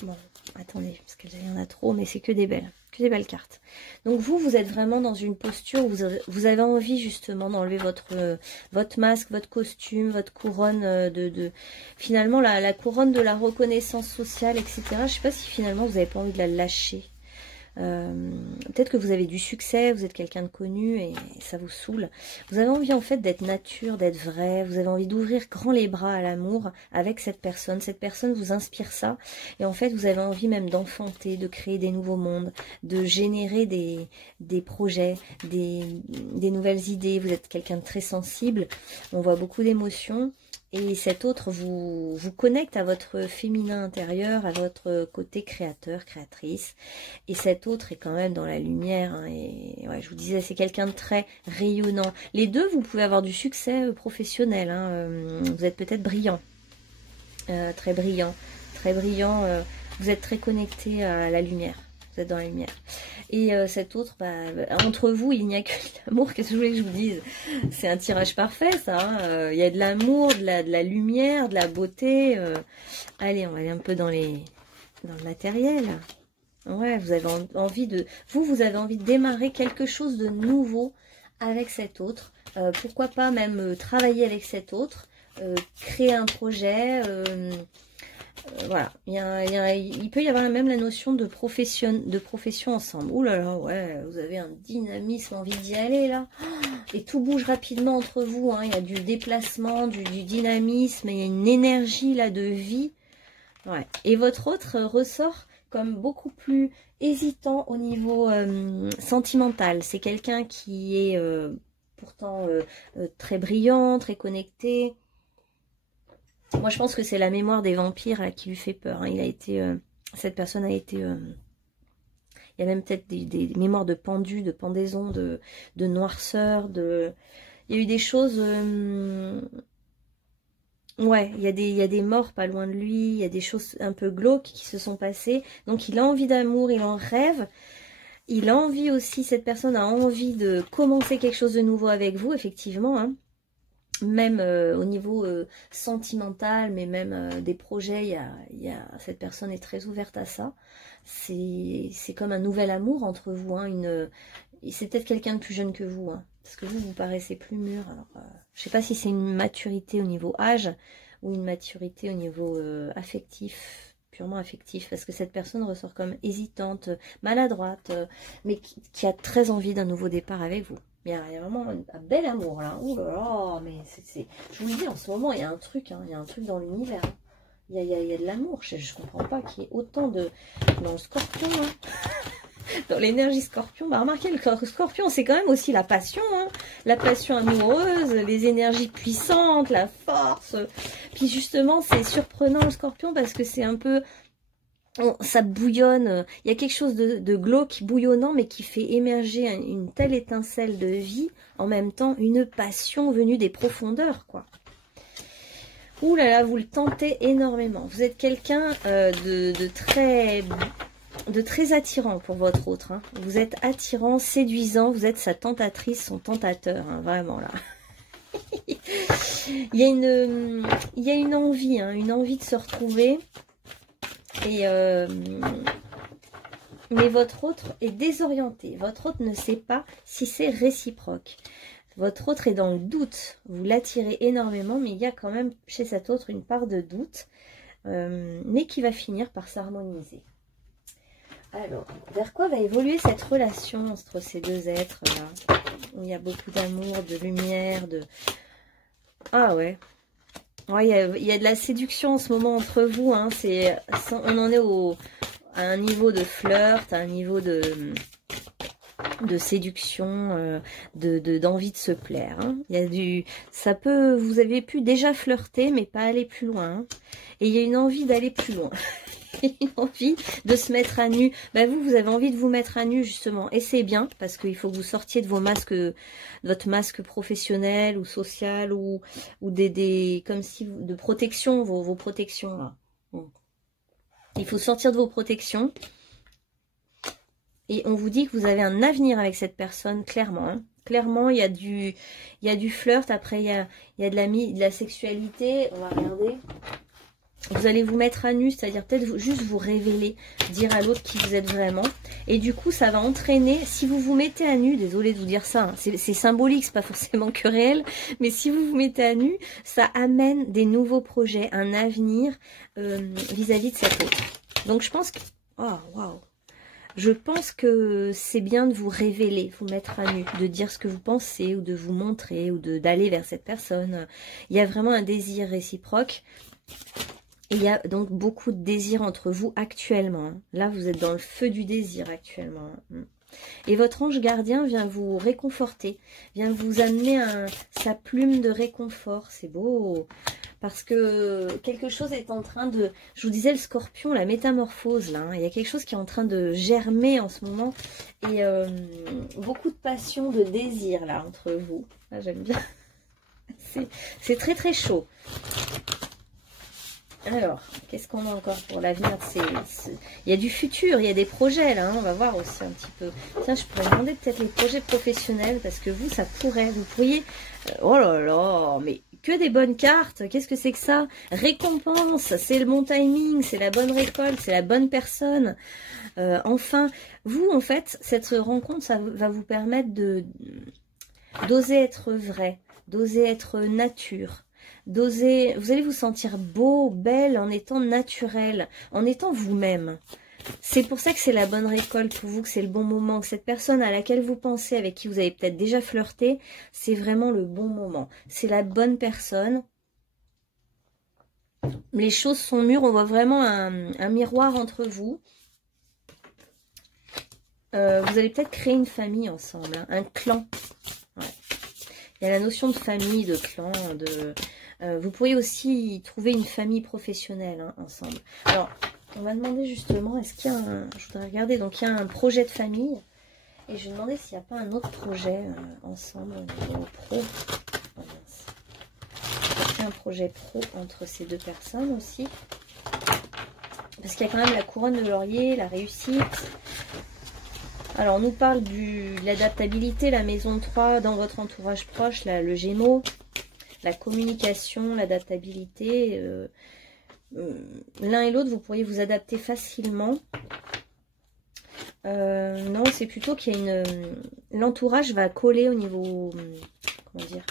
bon, attendez, parce qu'il y en a trop, mais c'est que des belles cartes. Donc vous êtes vraiment dans une posture où vous avez envie justement d'enlever votre masque, votre costume, votre couronne finalement la couronne de la reconnaissance sociale, etc. Je ne sais pas si finalement vous n'avez pas envie de la lâcher. Peut-être que vous avez du succès, vous êtes quelqu'un de connu et ça vous saoule. Vous avez envie en fait d'être nature, d'être vrai, vous avez envie d'ouvrir grand les bras à l'amour avec cette personne vous inspire ça et en fait vous avez envie même d'enfanter, de créer des nouveaux mondes, de générer des projets, des nouvelles idées. Vous êtes quelqu'un de très sensible, on voit beaucoup d'émotions. Et cet autre vous connecte à votre féminin intérieur, à votre côté créateur, créatrice. Et cet autre est quand même dans la lumière. Hein, et ouais, je vous disais, c'est quelqu'un de très rayonnant. Les deux, vous pouvez avoir du succès professionnel. Hein, vous êtes peut-être brillant. Très brillant. Très brillant. Vous êtes très connecté à la lumière. Vous êtes dans la lumière. Et cet autre, bah, entre vous, il n'y a que de l'amour. Qu'est-ce que je voulais que je vous dise? C'est un tirage parfait, ça. Hein, il y a de l'amour, de la lumière, de la beauté. Allez, on va aller un peu dans le matériel. Ouais, vous avez envie de... Vous avez envie de démarrer quelque chose de nouveau avec cet autre. Pourquoi pas même travailler avec cet autre. Créer un projet... voilà, il peut y avoir même la notion de profession ensemble. Ouh là là, ouais, vous avez un dynamisme, envie d'y aller là. Et tout bouge rapidement entre vous. Hein. Il y a du déplacement, du dynamisme, il y a une énergie là de vie. Ouais. Et votre autre ressort comme beaucoup plus hésitant au niveau sentimental. C'est quelqu'un qui est pourtant très brillant, très connecté. Moi, je pense que c'est la mémoire des vampires là, qui lui fait peur. Hein. Il a été, cette personne a été... il y a même peut-être des mémoires de pendus, de pendaisons, de noirceur, de... Il y a eu des choses... Ouais, il y a des morts pas loin de lui, il y a des choses un peu glauques qui se sont passées. Donc il a envie d'amour, il en rêve. Il a envie aussi, cette personne a envie de commencer quelque chose de nouveau avec vous, effectivement. Hein. Même au niveau sentimental, mais même des projets, cette personne est très ouverte à ça. C'est comme un nouvel amour entre vous. Hein, c'est peut-être quelqu'un de plus jeune que vous. Hein. Parce que vous paraissez plus mûr. Alors, je ne sais pas si c'est une maturité au niveau âge ou une maturité au niveau affectif, purement affectif. Parce que cette personne ressort comme hésitante, maladroite, mais qui a très envie d'un nouveau départ avec vous. Il y a vraiment un bel amour là. Ouh là là, mais je vous le dis, en ce moment, il y a un truc, hein, il y a un truc dans l'univers. Il y a de l'amour. Je ne comprends pas qu'il y ait autant de... Dans le scorpion, hein. Dans l'énergie scorpion, bah remarquez, le scorpion, c'est quand même aussi la passion, hein, la passion amoureuse, les énergies puissantes, la force. Puis justement, c'est surprenant le scorpion parce que c'est un peu, ça bouillonne. Il y a quelque chose de glauque, bouillonnant, mais qui fait émerger une telle étincelle de vie, en même temps une passion venue des profondeurs, quoi. Ouh là là, vous le tentez énormément. Vous êtes quelqu'un de très attirant pour votre autre. Hein. Vous êtes attirant, séduisant, vous êtes sa tentatrice, son tentateur, hein, vraiment là. il y a une envie, hein, une envie de se retrouver. Et mais votre autre est désorienté. Votre autre ne sait pas si c'est réciproque. Votre autre est dans le doute. Vous l'attirez énormément, mais il y a quand même chez cet autre une part de doute, mais qui va finir par s'harmoniser. Alors, vers quoi va évoluer cette relation entre ces deux êtres-là? Il y a beaucoup d'amour, de lumière, de... Ah ouais. Ouais, il y a de la séduction en ce moment entre vous. Hein. On en est à un niveau de flirt, à un niveau de séduction, d'envie de se plaire. Hein. Il y a vous avez pu déjà flirter, mais pas aller plus loin. Hein. Et il y a une envie d'aller plus loin. Une envie de se mettre à nu. Ben vous avez envie de vous mettre à nu justement. Et c'est bien parce qu'il faut que vous sortiez de votre masque professionnel ou social ou comme si de protection, vos protections là. Bon. Il faut sortir de vos protections. Et on vous dit que vous avez un avenir avec cette personne, clairement. Hein. Clairement, il y a du flirt. Après, il y a de la sexualité. On va regarder. Vous allez vous mettre à nu, c'est-à-dire peut-être juste vous révéler, dire à l'autre qui vous êtes vraiment. Et du coup, ça va entraîner, si vous vous mettez à nu, désolé de vous dire ça, hein, c'est symbolique, c'est pas forcément que réel, mais si vous vous mettez à nu, ça amène des nouveaux projets, un avenir vis-à-vis de cet autre. Donc je pense que... Oh, waouh! Je pense que c'est bien de vous révéler, vous mettre à nu, de dire ce que vous pensez, ou de vous montrer, ou d'aller vers cette personne. Il y a vraiment un désir réciproque. Il y a donc beaucoup de désir entre vous actuellement. Là, vous êtes dans le feu du désir actuellement. Et votre ange gardien vient vous réconforter, vient vous amener sa plume de réconfort. C'est beau, parce que quelque chose est en train de... Je vous disais, le scorpion, la métamorphose, là. Hein, il y a quelque chose qui est en train de germer en ce moment. Et beaucoup de passion, de désir, là, entre vous. Ah, j'aime bien. C'est très, très chaud. Alors, qu'est-ce qu'on a encore pour l'avenir? Il y a du futur, il y a des projets là, hein, on va voir aussi un petit peu. Tiens, je pourrais demander peut-être les projets professionnels, parce que vous, ça pourrait, vous pourriez... oh là là, mais que des bonnes cartes, qu'est-ce que c'est que ça? Récompense, c'est le bon timing, c'est la bonne récolte, c'est la bonne personne. Enfin, vous, en fait, cette rencontre, ça va vous permettre d'oser être vrai, d'oser être nature. D'oser, vous allez vous sentir beau, belle, en étant naturel, en étant vous-même. C'est pour ça que c'est la bonne récolte pour vous, que c'est le bon moment, que cette personne à laquelle vous pensez, avec qui vous avez peut-être déjà flirté, c'est vraiment le bon moment. C'est la bonne personne. Les choses sont mûres, on voit vraiment un miroir entre vous. Vous allez peut-être créer une famille ensemble, hein, un clan. Ouais. Il y a la notion de famille, de clan, Vous pourriez aussi trouver une famille professionnelle hein, ensemble. Alors, on m'a demandé justement, est-ce qu'il y a un... Je voudrais regarder, donc il y a un projet de famille. Et je me demandais s'il n'y a pas un autre projet ensemble au niveau pro. Oh, mince. Il y a un projet pro entre ces deux personnes aussi. Parce qu'il y a quand même la couronne de laurier, la réussite. Alors, on nous parle de l'adaptabilité, la maison 3 dans votre entourage proche, là, le Gémeaux, la communication, l'adaptabilité. L'un et l'autre, vous pourriez vous adapter facilement. Non, c'est plutôt qu'il y a l'entourage va coller au niveau... Comment dire?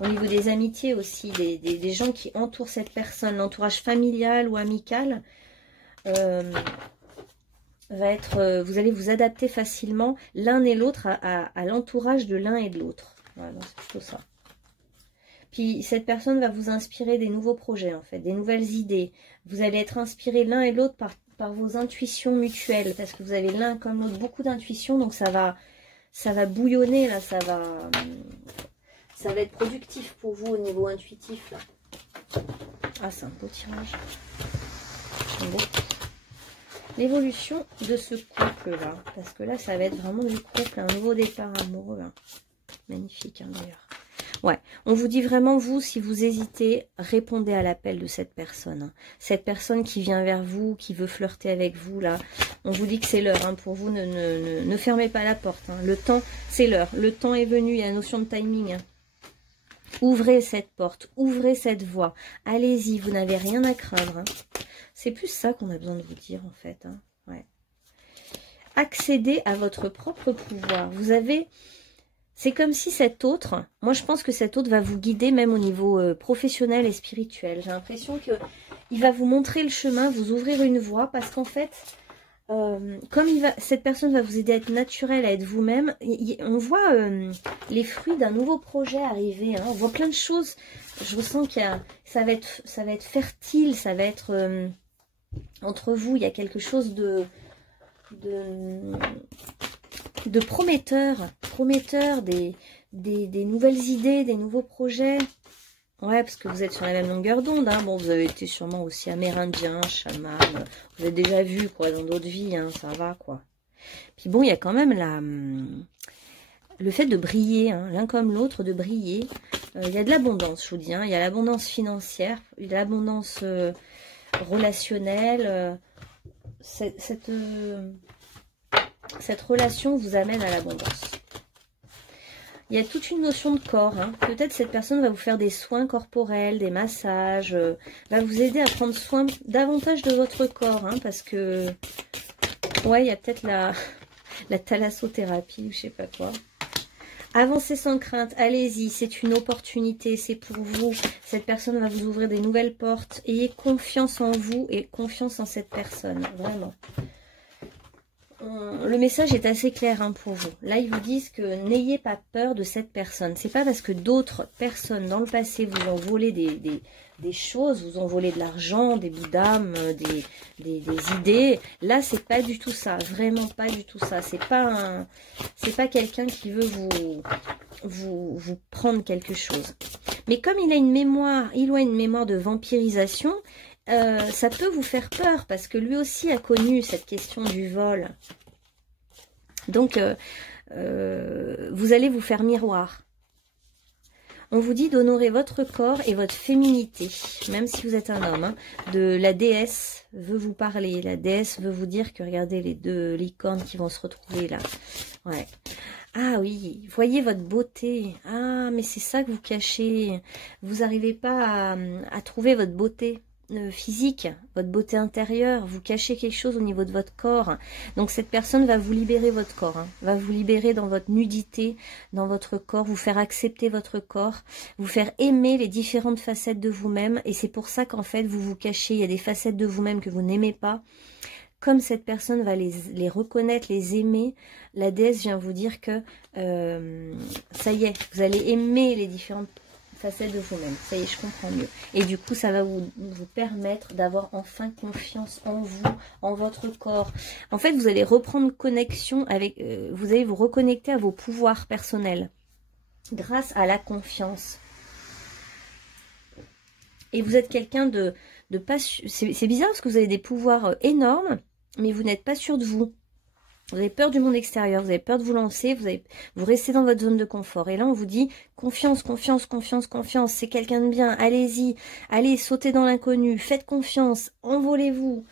Au niveau des amitiés aussi, des gens qui entourent cette personne. L'entourage familial ou amical va être... vous allez vous adapter facilement l'un et l'autre à l'entourage de l'un et de l'autre. Voilà, c'est plutôt ça. Puis cette personne va vous inspirer des nouveaux projets en fait, des nouvelles idées. Vous allez être inspirés l'un et l'autre par vos intuitions mutuelles, parce que vous avez l'un comme l'autre beaucoup d'intuitions, donc ça va bouillonner là, ça va être productif pour vous au niveau intuitif là. Ah, c'est un beau tirage. Bon. L'évolution de ce couple là, parce que là ça va être vraiment du couple, un nouveau départ amoureux. Hein. Magnifique hein, d'ailleurs. Ouais, on vous dit vraiment, vous, si vous hésitez, répondez à l'appel de cette personne. Hein. Cette personne qui vient vers vous, qui veut flirter avec vous, là, on vous dit que c'est l'heure. Hein. Pour vous, ne fermez pas la porte. Hein. Le temps, c'est l'heure. Le temps est venu, il y a la notion de timing. Hein. Ouvrez cette porte, ouvrez cette voie. Allez-y, vous n'avez rien à craindre. Hein. C'est plus ça qu'on a besoin de vous dire, en fait. Hein. Ouais. Accédez à votre propre pouvoir. Vous avez... C'est comme si cet autre, moi je pense que cet autre va vous guider même au niveau professionnel et spirituel. J'ai l'impression qu'il va vous montrer le chemin, vous ouvrir une voie, parce qu'en fait, comme cette personne va vous aider à être naturel, à être vous-même, on voit les fruits d'un nouveau projet arriver. Hein, on voit plein de choses. Je ressens qu'il y a, ça va être fertile, ça va être entre vous. Il y a quelque chose de prometteur, des nouvelles idées, des nouveaux projets. Ouais, parce que vous êtes sur la même longueur d'onde. Hein. Bon, vous avez été sûrement aussi amérindien, chaman. Vous avez déjà vu, quoi, dans d'autres vies. Hein, ça va, quoi. Puis bon, il y a quand même le fait de briller, hein, l'un comme l'autre, de briller. Il y a de l'abondance, je vous dis. Hein. Il y a l'abondance financière, il y a l'abondance relationnelle. Cette relation vous amène à l'abondance. Il y a toute une notion de corps. Hein. Peut-être cette personne va vous faire des soins corporels, des massages, va vous aider à prendre soin davantage de votre corps. Hein, parce que, ouais, il y a peut-être la thalassothérapie ou je sais pas quoi. Avancez sans crainte, allez-y, c'est une opportunité, c'est pour vous. Cette personne va vous ouvrir des nouvelles portes. Ayez confiance en vous et confiance en cette personne, vraiment. Le message est assez clair hein, pour vous. Là, ils vous disent que n'ayez pas peur de cette personne. C'est pas parce que d'autres personnes dans le passé vous ont volé des choses, vous ont volé de l'argent, des bouts d'âme, des idées. Là, c'est pas du tout ça. Vraiment pas du tout ça. C'est pas quelqu'un qui veut vous prendre quelque chose. Mais comme il a une mémoire de vampirisation, ça peut vous faire peur parce que lui aussi a connu cette question du vol. Donc, vous allez vous faire miroir. On vous dit d'honorer votre corps et votre féminité, même si vous êtes un homme. Hein, la déesse veut vous parler. La déesse veut vous dire que, regardez, les deux licornes qui vont se retrouver là. Ouais. Ah oui, voyez votre beauté. Ah, mais c'est ça que vous cachez. Vous n'arrivez pas à trouver votre beauté physique, votre beauté intérieure, vous cachez quelque chose au niveau de votre corps. Donc cette personne va vous libérer votre corps, hein, va vous libérer dans votre nudité, dans votre corps, vous faire accepter votre corps, vous faire aimer les différentes facettes de vous-même. Et c'est pour ça qu'en fait vous vous cachez, il y a des facettes de vous-même que vous n'aimez pas. Comme cette personne va les reconnaître, les aimer, la déesse vient vous dire que ça y est, vous allez aimer les différentes facettes de vous-même. Ça y est, je comprends mieux. Et du coup, ça va vous permettre d'avoir enfin confiance en vous, en votre corps. En fait, vous allez reprendre connexion avec... vous allez vous reconnecter à vos pouvoirs personnels grâce à la confiance. Et vous êtes quelqu'un de pas... C'est bizarre parce que vous avez des pouvoirs énormes, mais vous n'êtes pas sûr de vous. Vous avez peur du monde extérieur, vous avez peur de vous lancer, vous restez dans votre zone de confort. Et là, on vous dit confiance, confiance, confiance, confiance. C'est quelqu'un de bien, allez-y, allez, sautez dans l'inconnu, faites confiance, envolez-vous.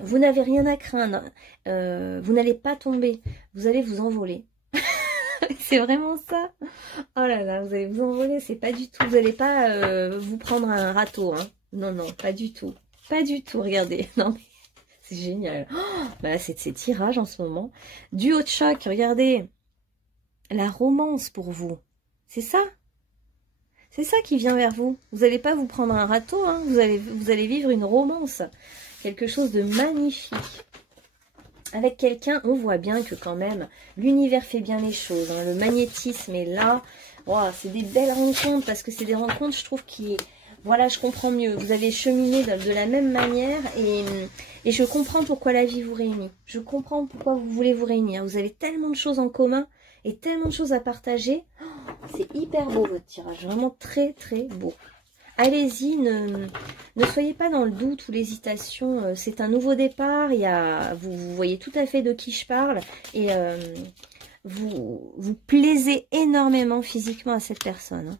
Vous n'avez rien à craindre, vous n'allez pas tomber, vous allez vous envoler. C'est vraiment ça. Oh là là, vous allez vous envoler, c'est pas du tout, vous n'allez pas vous prendre un râteau. Hein. Non, non, pas du tout. Pas du tout, regardez. Non mais... C'est génial. Oh, bah c'est de ces tirages en ce moment. Duo de choc, regardez. La romance pour vous. C'est ça. C'est ça qui vient vers vous. Vous n'allez pas vous prendre un râteau. Hein. Vous allez vivre une romance. Quelque chose de magnifique. Avec quelqu'un, on voit bien que quand même, l'univers fait bien les choses. Hein. Le magnétisme est là. Oh, c'est des belles rencontres parce que c'est des rencontres, je trouve, qui... Voilà, je comprends mieux. Vous avez cheminé de la même manière et je comprends pourquoi la vie vous réunit. Je comprends pourquoi vous voulez vous réunir. Vous avez tellement de choses en commun et tellement de choses à partager. Oh, c'est hyper beau votre tirage, vraiment très très beau. Allez-y, ne soyez pas dans le doute ou l'hésitation. C'est un nouveau départ. Vous voyez tout à fait de qui je parle et vous plaisez énormément physiquement à cette personne. Hein.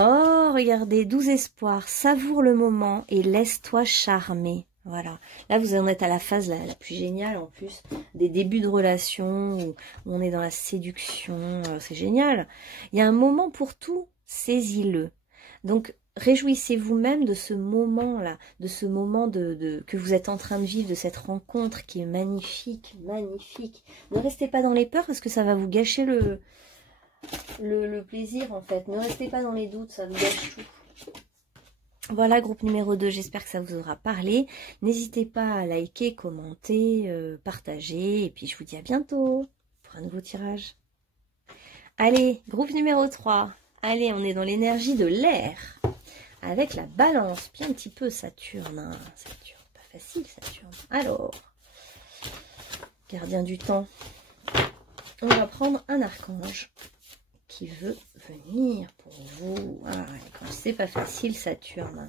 Oh, regardez, 12 espoirs, savoure le moment et laisse-toi charmer. Voilà, là vous en êtes à la phase la plus géniale en plus, des débuts de relation, où on est dans la séduction, c'est génial. Il y a un moment pour tout, saisis-le. Donc, réjouissez-vous même de ce moment-là, de ce moment que vous êtes en train de vivre, de cette rencontre qui est magnifique, magnifique. Ne restez pas dans les peurs parce que ça va vous gâcher le plaisir en fait. Ne restez pas dans les doutes, ça vous gâche tout. Voilà, groupe numéro 2, j'espère que ça vous aura parlé. N'hésitez pas à liker, commenter, partager. Et puis je vous dis à bientôt pour un nouveau tirage. Allez, groupe numéro 3. Allez, on est dans l'énergie de l'air. Avec la balance, puis un petit peu Saturne. Hein. Saturne, pas facile Saturne. Alors, gardien du temps. On va prendre un archange qui veut venir pour vous. Ah, c'est pas facile Saturne.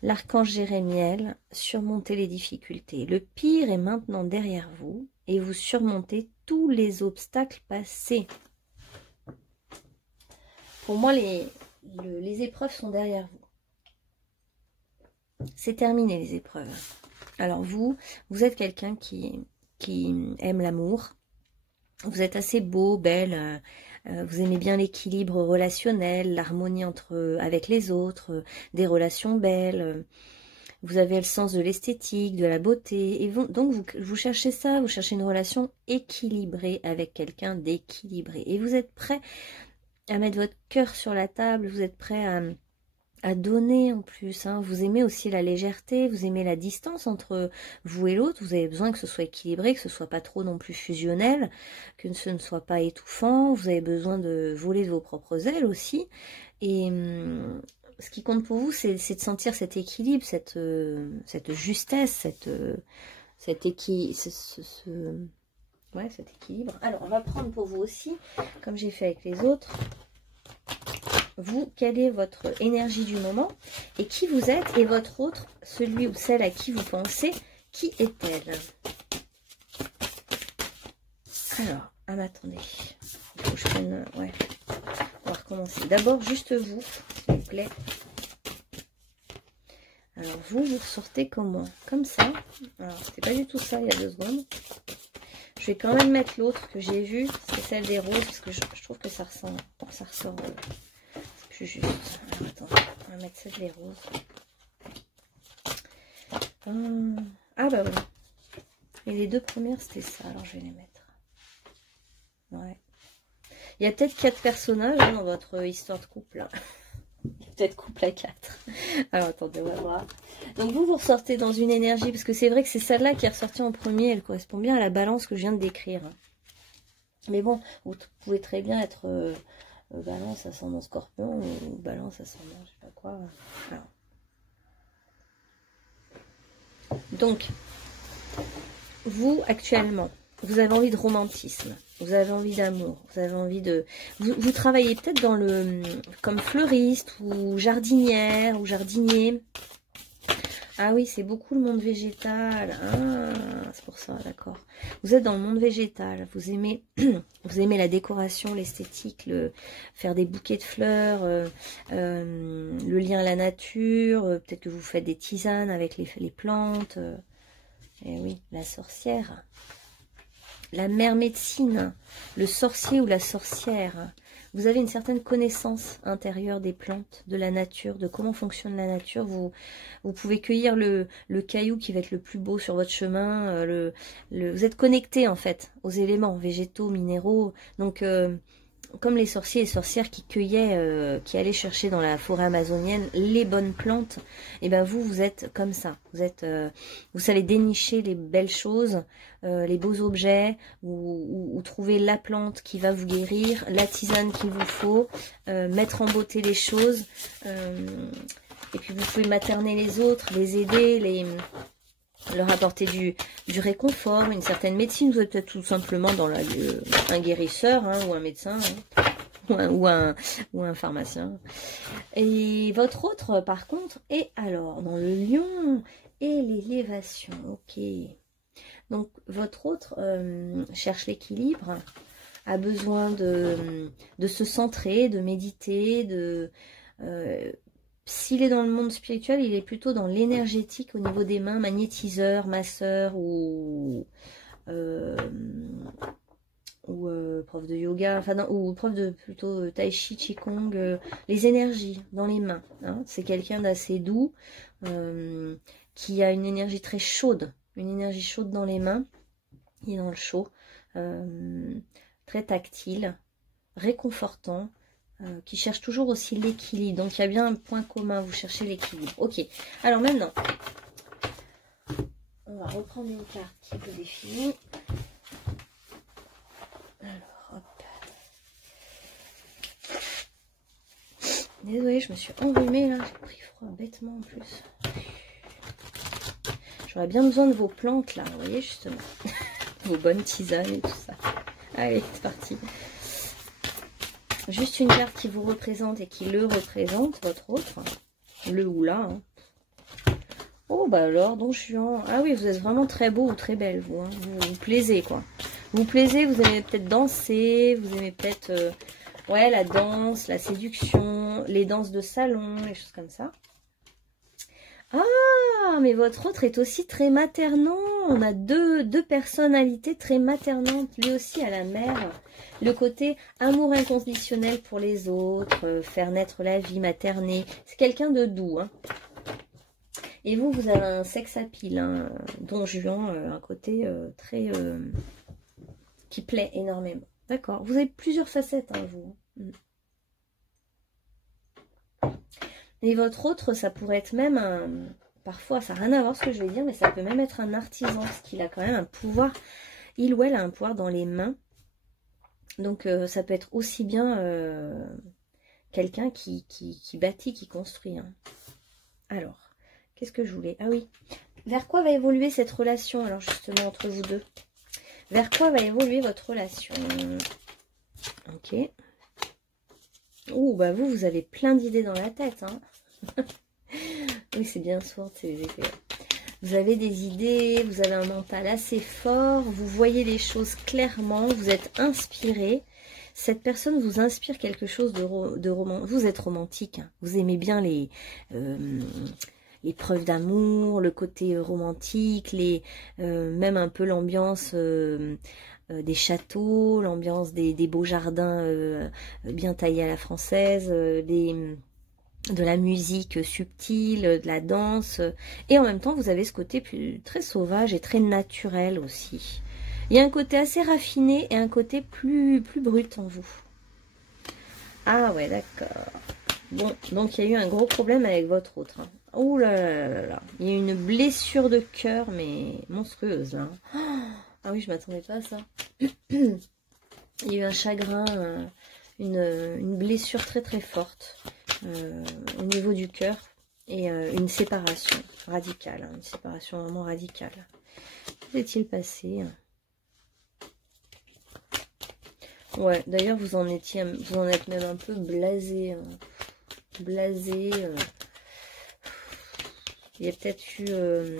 L'archange Jérémiel, surmontez les difficultés. Le pire est maintenant derrière vous et vous surmontez tous les obstacles passés. Pour moi, les épreuves sont derrière vous. C'est terminé les épreuves. Alors vous êtes quelqu'un qui aime l'amour. Vous êtes assez beau, belle. Vous aimez bien l'équilibre relationnel, l'harmonie avec les autres, des relations belles. Vous avez le sens de l'esthétique, de la beauté. Et donc, vous cherchez ça, vous cherchez une relation équilibrée avec quelqu'un d'équilibré. Et vous êtes prêt à mettre votre cœur sur la table, vous êtes prêt à donner en plus. Hein. Vous aimez aussi la légèreté, vous aimez la distance entre vous et l'autre. Vous avez besoin que ce soit équilibré, que ce soit pas trop non plus fusionnel, que ce ne soit pas étouffant. Vous avez besoin de voler de vos propres ailes aussi. Et ce qui compte pour vous, c'est de sentir cet équilibre, cette justesse, cet équilibre. Alors, on va prendre pour vous aussi, comme j'ai fait avec les autres. Vous, quelle est votre énergie du moment et qui vous êtes, et votre autre, celui ou celle à qui vous pensez, qui est-elle? Alors, attendez, il faut que je prenne, ouais, on va recommencer. D'abord, juste vous, s'il vous plaît. Alors, vous ressortez comment? Comme ça. Alors, c'était pas du tout ça il y a 2 secondes. Je vais quand même mettre l'autre que j'ai vu, c'est celle des roses, parce que je trouve que ça ressort plus juste. Alors, attendez, on va mettre celle des roses. Ah bah oui. Et les 2 premières, c'était ça, alors je vais les mettre. Ouais. Il y a peut-être 4 personnages hein, dans votre histoire de couple. Là. Peut-être couple à 4. Alors attendez, on va voir. Donc vous ressortez dans une énergie, parce que c'est vrai que c'est celle-là qui est ressortie en premier, elle correspond bien à la balance que je viens de décrire. Mais bon, vous pouvez très bien être balance ascendant scorpion ou balance ascendant je sais pas quoi. Alors. Donc, vous actuellement, vous avez envie de romantisme. Vous avez envie d'amour. Vous avez envie de... Vous travaillez peut-être dans le... comme fleuriste ou jardinière ou jardinier. Ah oui, c'est beaucoup le monde végétal. Ah, c'est pour ça, d'accord. Vous êtes dans le monde végétal. Vous aimez, vous aimez la décoration, l'esthétique, faire des bouquets de fleurs, le lien à la nature. Peut-être que vous faites des tisanes avec les plantes. Eh oui, la sorcière. La mère médecine, le sorcier ou la sorcière. Vous avez une certaine connaissance intérieure des plantes, de la nature, de comment fonctionne la nature. Vous pouvez cueillir le caillou qui va être le plus beau sur votre chemin. Vous êtes connecté en fait aux éléments végétaux, minéraux. Donc comme les sorciers et sorcières qui cueillaient, qui allaient chercher dans la forêt amazonienne les bonnes plantes, et ben vous êtes comme ça. Vous savez dénicher les belles choses, les beaux objets, ou trouver la plante qui va vous guérir, la tisane qu'il vous faut, mettre en beauté les choses. Et puis vous pouvez materner les autres, les aider, leur apporter du réconfort, une certaine médecine. Vous êtes peut-être tout simplement dans un guérisseur, hein, ou un médecin, hein, ou un pharmacien. Et votre autre, par contre, est alors dans le lion et l'élévation. Ok. Donc votre autre cherche l'équilibre, a besoin de se centrer, de méditer, s'il est dans le monde spirituel, il est plutôt dans l'énergétique au niveau des mains, magnétiseur, masseur ou prof de yoga, enfin non, ou prof de plutôt tai chi, qigong, les énergies dans les mains. Hein. C'est quelqu'un d'assez doux, qui a une énergie très chaude, dans les mains, il est dans le chaud, très tactile, réconfortant. Qui cherche toujours aussi l'équilibre. Donc, il y a bien un point commun. Vous cherchez l'équilibre. Ok. Alors, maintenant, on va reprendre une carte qui peut définir. Alors, hop. Désolée, je me suis enrhumée, là. J'ai pris froid bêtement, en plus. J'aurais bien besoin de vos plantes, là. Vous voyez, justement. Vos bonnes tisanes et tout ça. Allez, c'est parti. Juste une carte qui vous représente et qui le représente, votre autre. Le ou la. Hein. Oh, bah alors, Don Juan. Ah oui, vous êtes vraiment très beau ou très belle, vous. Hein. Vous plaisez, quoi. Vous plaisez, vous aimez peut-être danser, vous aimez peut-être... ouais, la danse, la séduction, les danses de salon, les choses comme ça. Ah, mais votre autre est aussi très maternant. On a deux personnalités très maternantes. Lui aussi à la mère. Le côté amour inconditionnel pour les autres, faire naître la vie, materner. C'est quelqu'un de doux. Hein. Et vous avez un sex appeal, hein, Don Juan, un côté très... qui plaît énormément. D'accord. Vous avez plusieurs facettes, hein, vous. Et votre autre, ça pourrait être même un... Parfois, ça n'a rien à voir ce que je vais dire, mais ça peut même être un artisan, parce qu'il a quand même un pouvoir... Il ou elle a un pouvoir dans les mains. Donc, ça peut être aussi bien quelqu'un qui bâtit, qui construit. Hein. Alors, qu'est-ce que je voulais... Ah oui. Vers quoi va évoluer cette relation, alors, justement, entre vous deux? Vers quoi va évoluer votre relation? Ok. Ouh, bah vous avez plein d'idées dans la tête, hein. Oui, c'est bien sourd, c'est les effets. Vous avez des idées, vous avez un mental assez fort, vous voyez les choses clairement, vous êtes inspiré. Cette personne vous inspire quelque chose de romantique. Vous êtes romantique, hein. Vous aimez bien les preuves d'amour, le côté romantique, même un peu l'ambiance des châteaux, l'ambiance des beaux jardins bien taillés à la française, de la musique subtile, de la danse. Et en même temps, vous avez ce côté très sauvage et très naturel aussi. Il y a un côté assez raffiné et un côté plus brut en vous. Ah ouais, d'accord. Bon, donc il y a eu un gros problème avec votre autre. Hein. Ouh là là là là. Il y a eu une blessure de cœur, mais monstrueuse là. Ah oui, je m'attendais pas à ça. Il y a eu un chagrin, une blessure très très forte au niveau du cœur et une séparation radicale, hein, une séparation vraiment radicale. Qu'est-il passé? Ouais, d'ailleurs, vous en êtes même un peu blasé. Blasé. Il y a peut-être eu,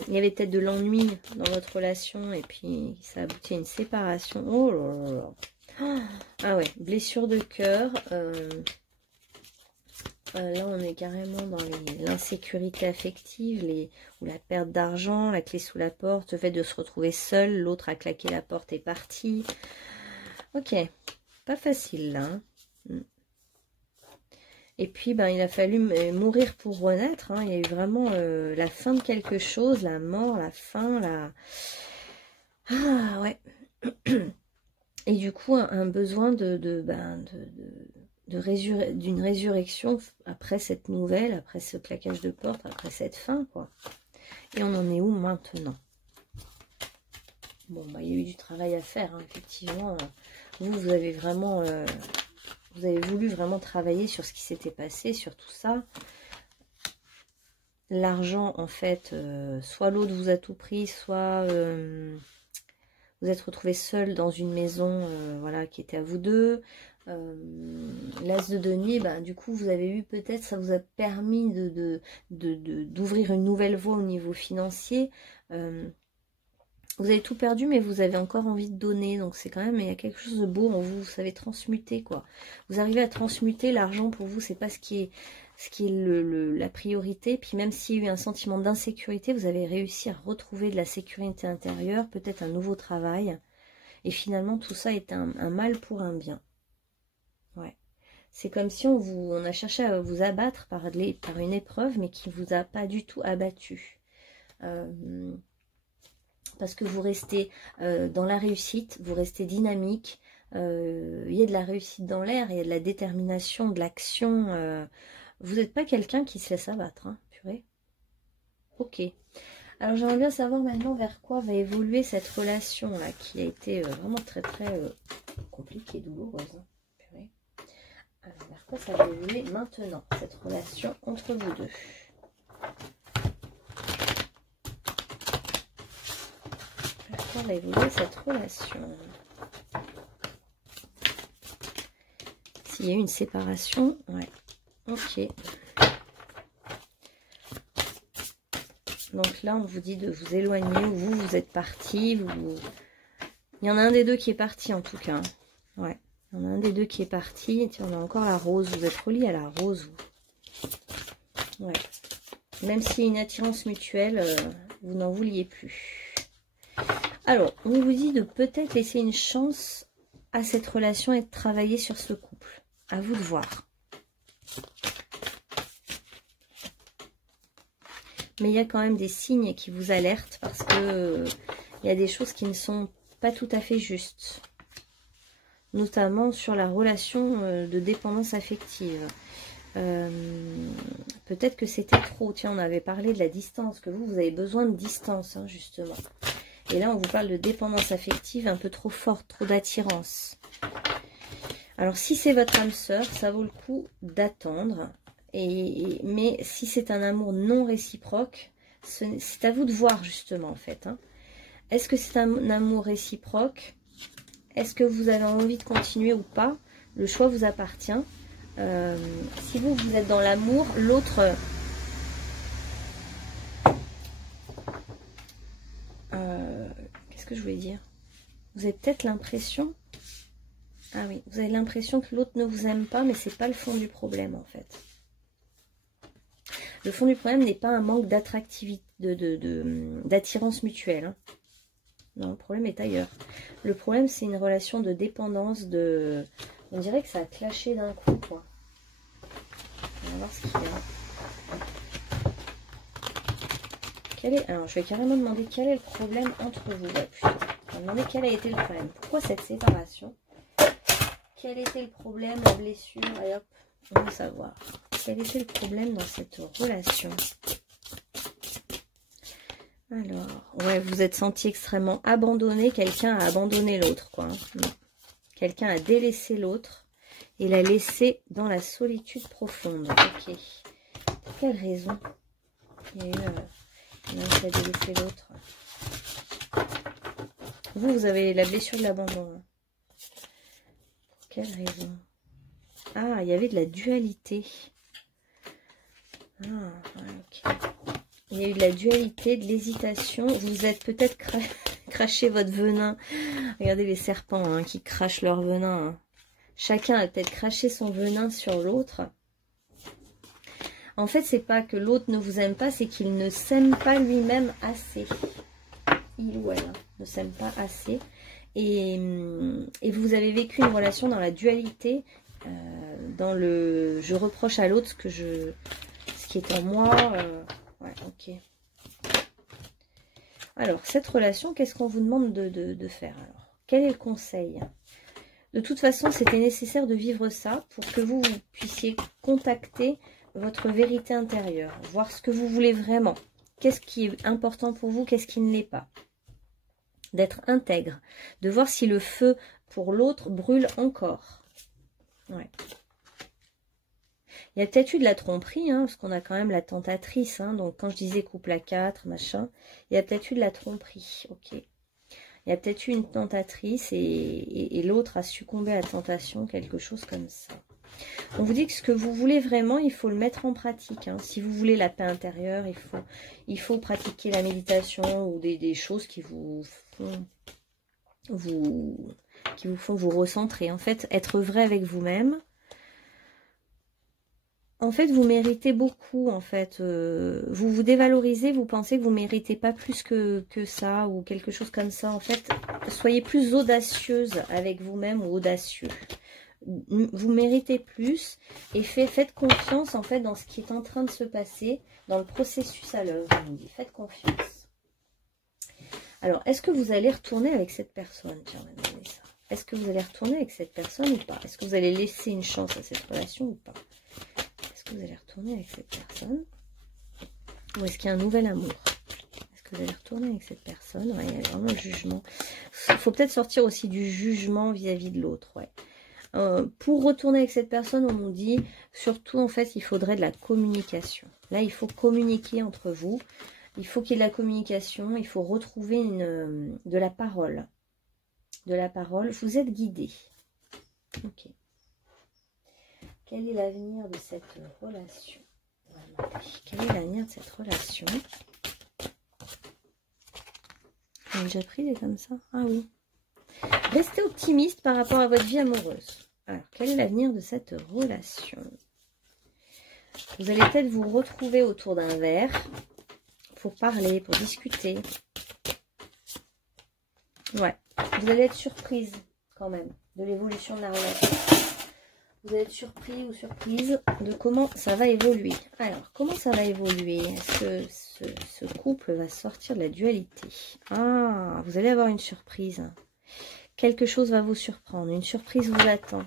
il y avait peut-être de l'ennui dans votre relation et puis ça aboutit à une séparation. Oh là là là. Ah ouais, blessure de cœur. Là, on est carrément dans l'insécurité affective, ou la perte d'argent, la clé sous la porte, le fait de se retrouver seul, l'autre a claqué la porte et est parti. Ok, pas facile là. Et puis, ben, il a fallu mourir pour renaître. Hein. Il y a eu vraiment la fin de quelque chose, la mort, la fin, la... Ah, ouais. Et du coup, un besoin d'une résurrection après cette nouvelle, après ce claquage de porte, après cette fin, quoi. Et on en est où maintenant? Bon, bah, il y a eu du travail à faire, hein, effectivement. Vous avez vraiment... vous avez voulu vraiment travailler sur ce qui s'était passé, sur tout ça. L'argent, en fait, soit l'autre vous a tout pris, soit vous êtes retrouvé seul dans une maison voilà, qui était à vous deux. L'as de denier, ben, du coup, vous avez eu peut-être, ça vous a permis d'ouvrir une nouvelle voie au niveau financier. Vous avez tout perdu, mais vous avez encore envie de donner. Donc, c'est quand même, il y a quelque chose de beau en vous. Vous savez transmuter, quoi. Vous arrivez à transmuter. L'argent, pour vous, c'est pas ce qui est la priorité. Puis, même s'il y a eu un sentiment d'insécurité, vous avez réussi à retrouver de la sécurité intérieure, peut-être un nouveau travail. Et finalement, tout ça est un mal pour un bien. Ouais. C'est comme si on a cherché à vous abattre par une épreuve, mais qui ne vous a pas du tout abattu. Parce que vous restez dans la réussite, vous restez dynamique, il y a de la réussite dans l'air, il y a de la détermination, de l'action. Vous n'êtes pas quelqu'un qui se laisse abattre, hein, purée. Ok. Alors j'aimerais bien savoir maintenant vers quoi va évoluer cette relation-là, qui a été vraiment très très compliquée, douloureuse. Hein, purée. Alors vers quoi ça va évoluer maintenant, cette relation entre vous deux? Va évoluer cette relation. S'il y a eu une séparation, ouais. Ok. Donc là, on vous dit de vous éloigner, ou vous êtes parti. Il y en a un des deux qui est parti en tout cas. Ouais. Il y en a un des deux qui est parti. Et tiens, on a encore la rose. Vous êtes relié à la rose, vous. Ouais. Même s'il y a une attirance mutuelle, vous n'en vouliez plus. Alors, on vous dit de peut-être laisser une chance à cette relation et de travailler sur ce couple. À vous de voir. Mais il y a quand même des signes qui vous alertent parce que il y a des choses qui ne sont pas tout à fait justes. Notamment sur la relation de dépendance affective. Peut-être que c'était trop. Tiens, on avait parlé de la distance, que vous avez besoin de distance, hein, justement. Et là, on vous parle de dépendance affective un peu trop forte, trop d'attirance. Alors, si c'est votre âme sœur, ça vaut le coup d'attendre. Mais si c'est un amour non réciproque, c'est à vous de voir, justement, en fait. Hein. Est-ce que c'est un amour réciproque? Est-ce que vous avez envie de continuer ou pas? Le choix vous appartient. Si vous êtes dans l'amour, l'autre... Qu'est-ce que je voulais dire? Vous avez peut-être l'impression... Ah oui, vous avez l'impression que l'autre ne vous aime pas, mais c'est pas le fond du problème, en fait. Le fond du problème n'est pas un manque d'attractivité, d'attirance mutuelle. Hein. Non, le problème est ailleurs. Le problème, c'est une relation de dépendance, de... On dirait que ça a clashé d'un coup, quoi. On va voir ce qu'il y a. Alors, je vais carrément demander quel est le problème entre vous. Ouais, putain. On va demander quel a été le problème. Pourquoi cette séparation? Quel était le problème, la blessure? Allez hop, on veut savoir. Quel était le problème dans cette relation? Alors, ouais, vous vous êtes senti extrêmement abandonné. Quelqu'un a abandonné l'autre, quoi. Hein. Quelqu'un a délaissé l'autre et l'a laissé dans la solitude profonde. Ok. Pour quelle raison il y a eu l'un qui a délaissé l'autre? Vous avez la blessure de l'abandon. Pour quelle raison? Ah, il y avait de la dualité. Ah, ouais, ok. Il y a eu de la dualité, de l'hésitation. Vous êtes peut-être craché votre venin. Regardez les serpents hein, qui crachent leur venin. Hein. Chacun a peut-être craché son venin sur l'autre. En fait, c'est pas que l'autre ne vous aime pas, c'est qu'il ne s'aime pas lui-même assez. Il ou elle hein, ne s'aime pas assez. Et vous avez vécu une relation dans la dualité, dans le je reproche à l'autre ce qui est en moi. Ouais, ok. Alors, cette relation, qu'est-ce qu'on vous demande de faire alors? Quel est le conseil? De toute façon, c'était nécessaire de vivre ça pour que vous puissiez contacter votre vérité intérieure, voir ce que vous voulez vraiment. Qu'est-ce qui est important pour vous, qu'est-ce qui ne l'est pas. D'être intègre, de voir si le feu pour l'autre brûle encore. Ouais. Il y a peut-être eu de la tromperie, hein, parce qu'on a quand même la tentatrice. Hein, donc, quand je disais couple à 4, machin, il y a peut-être eu de la tromperie. Ok. Il y a peut-être eu une tentatrice et l'autre a succombé à la tentation, quelque chose comme ça. On vous dit que ce que vous voulez vraiment, il faut le mettre en pratique. Hein. Si vous voulez la paix intérieure, il faut pratiquer la méditation ou des choses qui vous font vous recentrer. En fait, être vrai avec vous-même. En fait, vous méritez beaucoup, en fait. Vous vous dévalorisez, vous pensez que vous ne méritez pas plus que ça ou quelque chose comme ça. En fait, soyez plus audacieuse avec vous-même ou audacieux. Vous méritez plus et faites confiance, en fait, dans ce qui est en train de se passer, dans le processus à l'œuvre. On dit, faites confiance. Alors, est-ce que vous allez retourner avec cette personne? Tiens, on va demander ça. Est-ce que vous allez retourner avec cette personne ou pas? Est-ce que vous allez laisser une chance à cette relation ou pas? Est-ce que vous allez retourner avec cette personne? Ou est-ce qu'il y a un nouvel amour? Est-ce que vous allez retourner avec cette personne? Ouais, il y a vraiment le jugement. Il faut peut-être sortir aussi du jugement vis-à-vis de l'autre. Ouais. Pour retourner avec cette personne, on nous dit, surtout, en fait, il faudrait de la communication. Là, il faut communiquer entre vous. Il faut qu'il y ait de la communication. Il faut retrouver de la parole. De la parole. Vous êtes guidé. Ok. Quel est l'avenir de cette relation? Quel est l'avenir de cette relation? On a déjà pris des comme ça? Ah oui. Restez optimiste par rapport à votre vie amoureuse. Alors, quel est l'avenir de cette relation? Vous allez peut-être vous retrouver autour d'un verre pour parler, pour discuter. Ouais. Vous allez être surprise quand même de l'évolution de la relation. Vous allez être surpris ou surprise de comment ça va évoluer. Alors, comment ça va évoluer? Est-ce que ce couple va sortir de la dualité? Ah, vous allez avoir une surprise. Quelque chose va vous surprendre. Une surprise vous attend.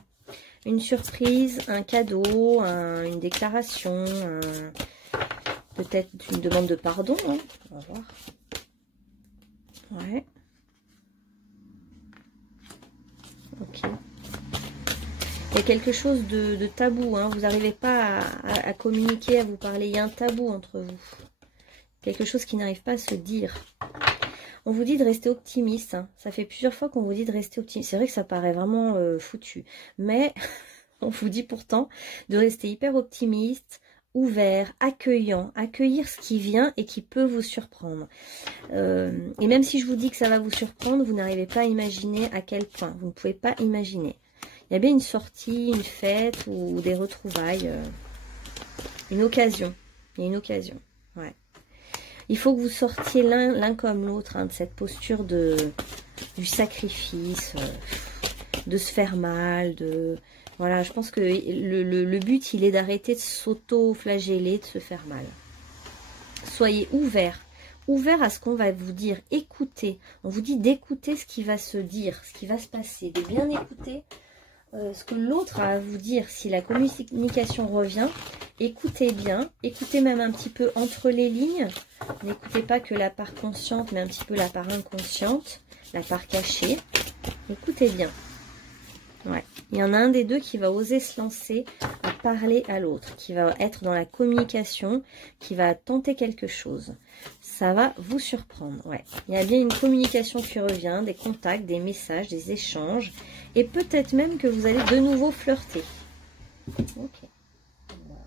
Une surprise, un cadeau, une déclaration, peut-être une demande de pardon. Hein. On va voir. Ouais. Ok. Il y a quelque chose de tabou. Hein. Vous n'arrivez pas à communiquer, à vous parler. Il y a un tabou entre vous. Quelque chose qui n'arrive pas à se dire. On vous dit de rester optimiste. Hein. Ça fait plusieurs fois qu'on vous dit de rester optimiste. C'est vrai que ça paraît vraiment foutu. Mais on vous dit pourtant de rester hyper optimiste, ouvert, accueillant. Accueillir ce qui vient et qui peut vous surprendre. Et même si je vous dis que ça va vous surprendre, vous n'arrivez pas à imaginer à quel point. Vous ne pouvez pas imaginer. Il y a bien une sortie, une fête ou des retrouvailles. Une occasion. Il y a une occasion. Ouais. Il faut que vous sortiez l'un comme l'autre hein, de cette posture du sacrifice, de se faire mal. Voilà, je pense que le but, il est d'arrêter de s'auto-flageller, de se faire mal. Soyez ouverts. Ouvert à ce qu'on va vous dire. Écoutez. On vous dit d'écouter ce qui va se dire, ce qui va se passer. De bien écouter ce que l'autre a à vous dire. Si la communication revient, écoutez bien. Écoutez même un petit peu entre les lignes. N'écoutez pas que la part consciente, mais un petit peu la part inconsciente. La part cachée. Écoutez bien. Ouais. Il y en a un des deux qui va oser se lancer, à parler à l'autre, qui va être dans la communication, qui va tenter quelque chose. Ça va vous surprendre, ouais. Il y a bien une communication qui revient, des contacts, des messages, des échanges, et peut-être même que vous allez de nouveau flirter. Ok. Voilà.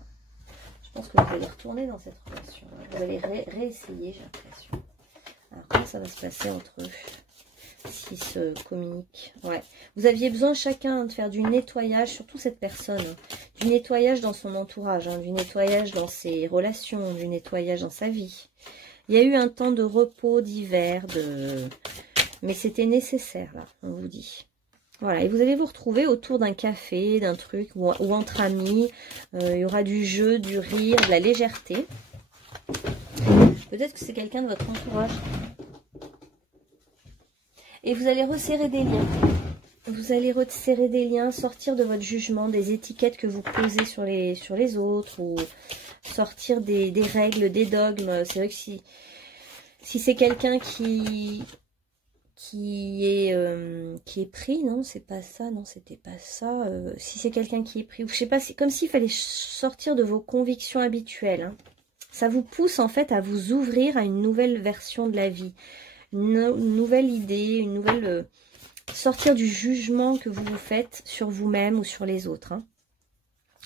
Je pense que vous allez retourner dans cette relation. Vous allez réessayer, j'ai l'impression. Alors, comment ça va se passer entre eux? S'ils se communiquent. Ouais. Vous aviez besoin chacun de faire du nettoyage, surtout cette personne. Hein. Du nettoyage dans son entourage, hein, du nettoyage dans ses relations, du nettoyage dans sa vie. Il y a eu un temps de repos, d'hiver, mais c'était nécessaire, là, on vous dit. Voilà, et vous allez vous retrouver autour d'un café, d'un truc, ou entre amis. Il y aura du jeu, du rire, de la légèreté. Peut-être que c'est quelqu'un de votre entourage. Et vous allez resserrer des liens. Vous allez resserrer des liens, sortir de votre jugement, des étiquettes que vous posez sur les autres, ou sortir des règles, des dogmes. C'est vrai que si c'est quelqu'un qui est pris, non, c'est pas ça, non, c'était pas ça. Si c'est quelqu'un qui est pris, ou je sais pas, c'est comme s'il fallait sortir de vos convictions habituelles. Hein. Ça vous pousse en fait à vous ouvrir à une nouvelle version de la vie. Une nouvelle idée, une nouvelle... sortir du jugement que vous vous faites sur vous-même ou sur les autres. Hein.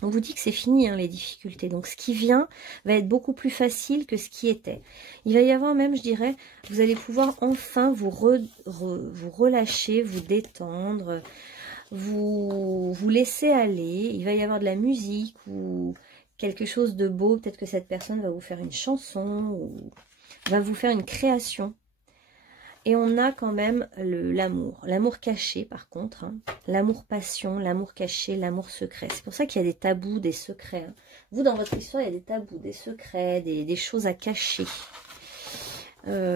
On vous dit que c'est fini, hein, les difficultés. Donc, ce qui vient va être beaucoup plus facile que ce qui était. Il va y avoir même, je dirais, vous allez pouvoir enfin vous relâcher, vous détendre, vous laisser aller. Il va y avoir de la musique ou quelque chose de beau. Peut-être que cette personne va vous faire une chanson ou va vous faire une création. Et on a quand même l'amour. L'amour caché, par contre. Hein. L'amour-passion, l'amour caché, l'amour secret. C'est pour ça qu'il y a des tabous, des secrets. Hein. Vous, dans votre histoire, il y a des tabous, des secrets, des choses à cacher. Mais